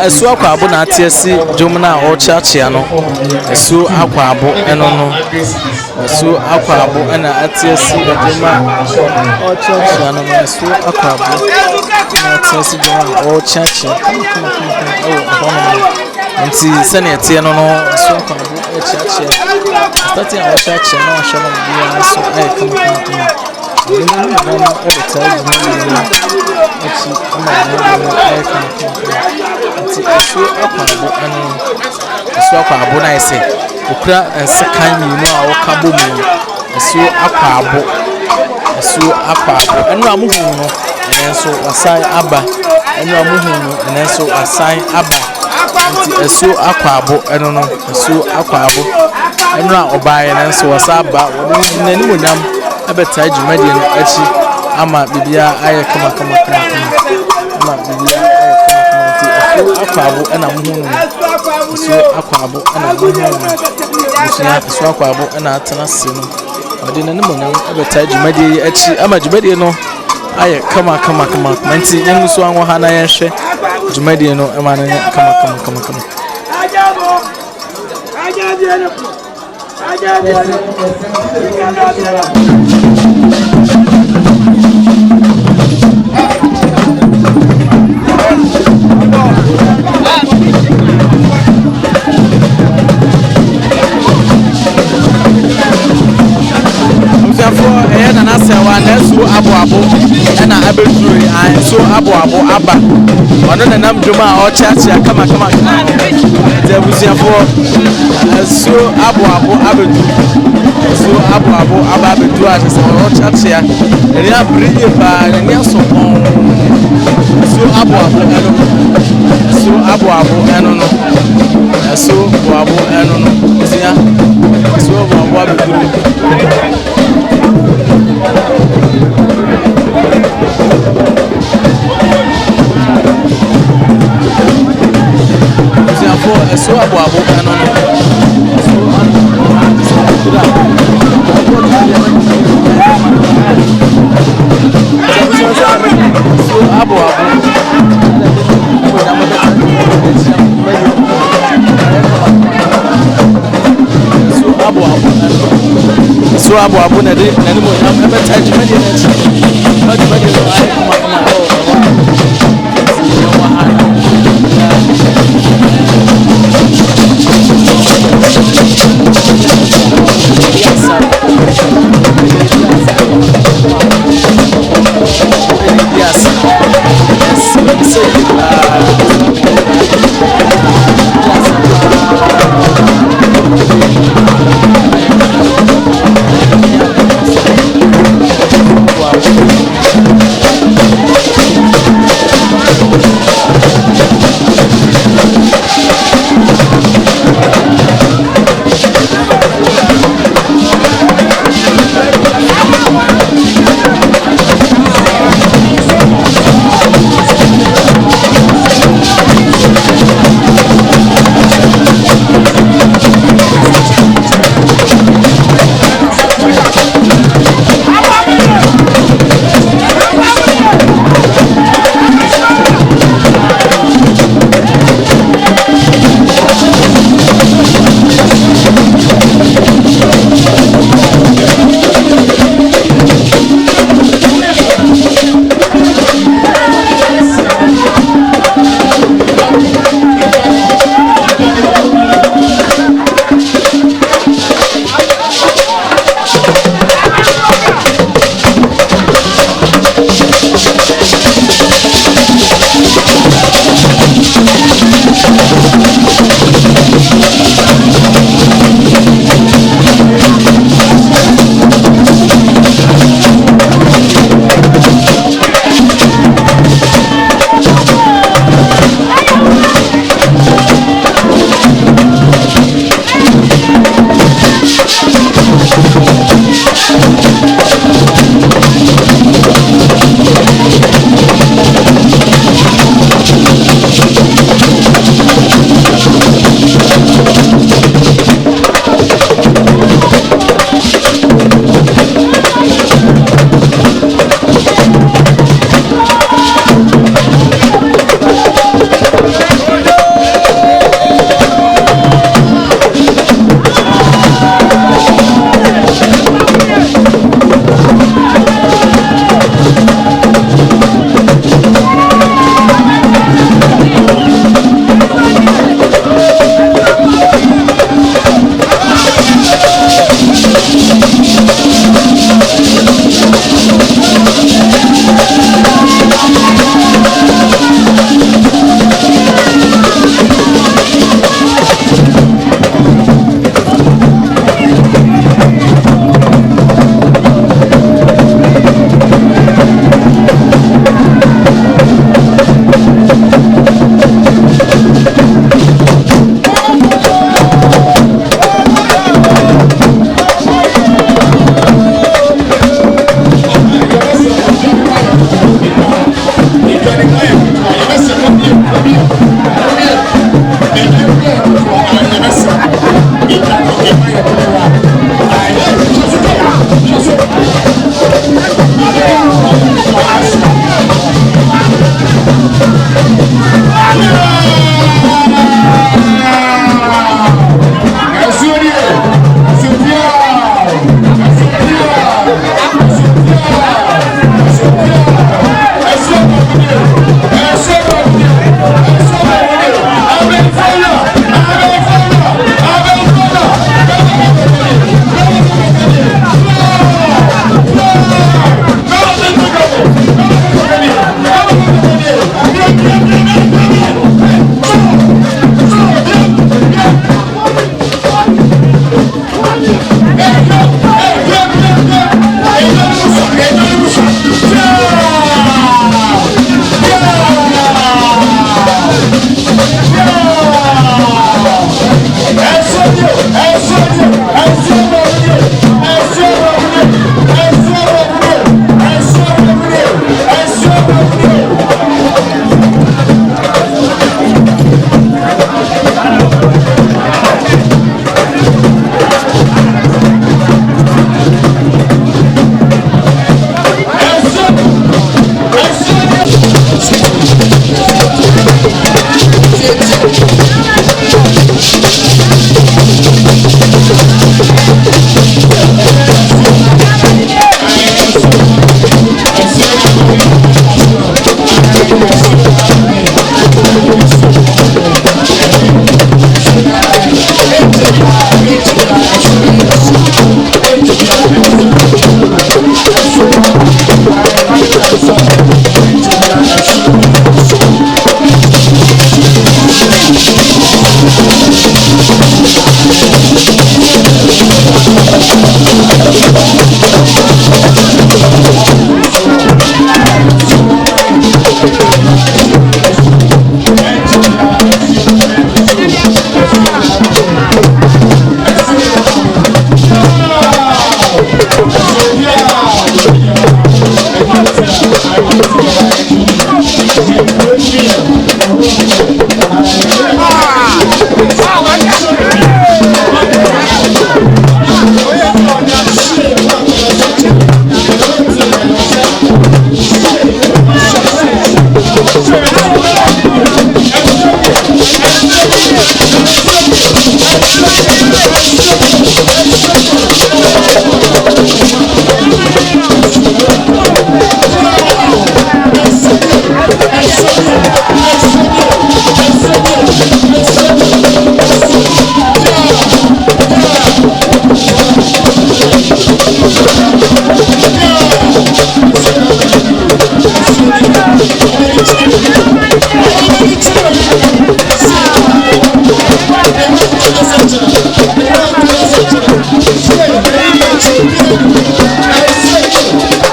Asuo Akwaabo na atiasi jomna o chachia no Asuo Akwaabo no Asuo Akwaabo na atiasi jomna o chachia no Asuo Akwaabo na atiasi jomna o chachia nti sene tie no Asuo Akwaabo o chachia stati o chachia no ashama bia so ai kama Asuo Akwaabo na ese okura sekan minu a wokabo mu Asuo Akwaabo enu amuhu no enenso wasai aba enu amuhu no enenso wasai aba nti Asuo Akwaabo enu no Asuo Akwaabo enu a obaye enenso wasaba wodi nani munyam abetai dwumadie no achi ama bibia aye kama ama bibia aye kama nti Asuo Akwaabo na muhu no Asuo Akwaabo na muhu no Asuo Akwaabo na atena se no odi nani munyam abetai dwumadie achi ama dwumadie no aye kama nti nyen so anwo ha na yenhwe dwumadie no ama na kama na Serwaa na Asuo Aboabo na abeduru Asuo Aboabo aba ono na nam dwuma a o chachia kama de busiafo Asuo Aboabo abedu Asuo Aboabo aba abedu a se o chachia eni abriye ba eni asopon Asuo Aboabo no Asuo Aboabo no busia Asuo Aboabo abedu Asuo Aboabo no Asuo Aboabo na de nani mo am betai dwumadie na chi dwumadie no ai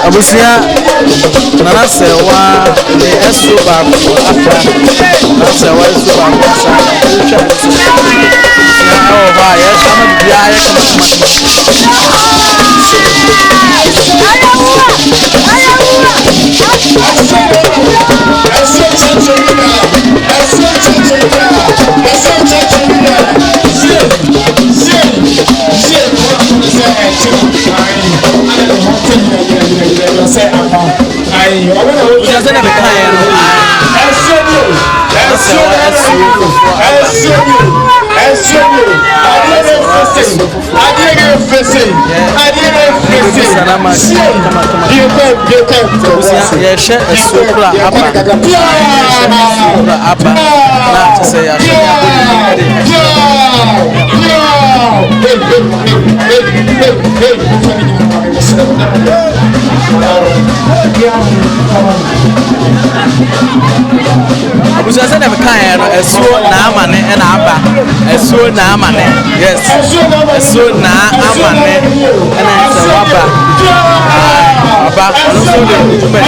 Abusia nana Serwaa ne Asuo afra na Serwaa Asuo asa na o ba ya sama bia ya kama say. I didn't say. Yeah, share a super abba. Not to say, Abuja said never kind Asuo na amane and abba. Asuo na amane. Yes. Asuo na amane and it's abba. Abba. No so the movement.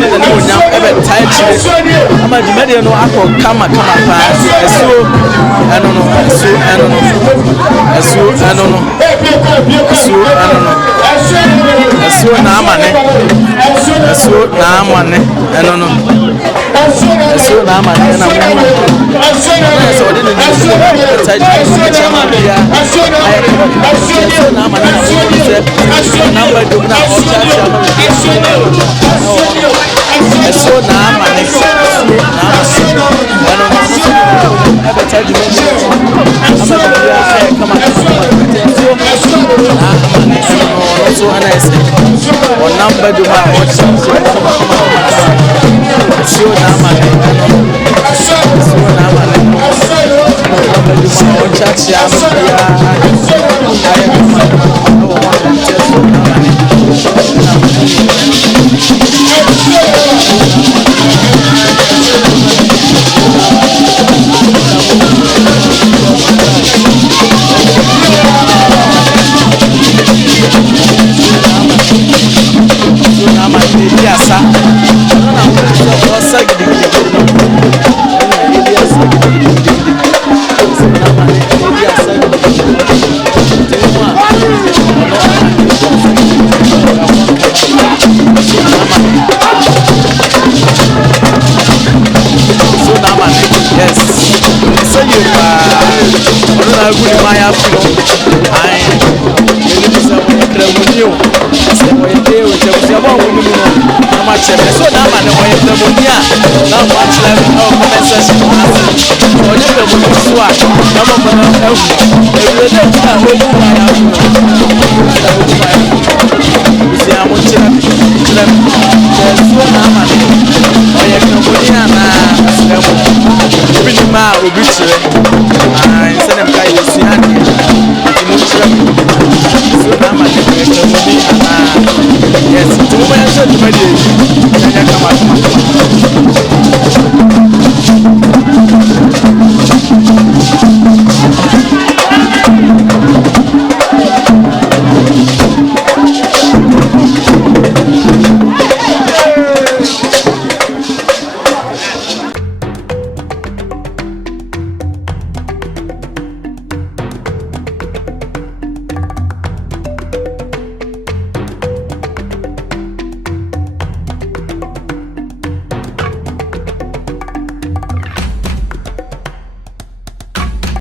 The no nyam ebe tight. Ama the media no akọ kama pass. Asuo eno no. Asuo na amane. Asuo na amane eno no. Asuo na amane na mo. So didn't need tight chama dia. Asuo na amane na mo. Number do na o chama. Asuo na amane. Ebe tight dimension. Ama dia kama so and I say on number do my watch so na mane so na mane number do my watch chat ya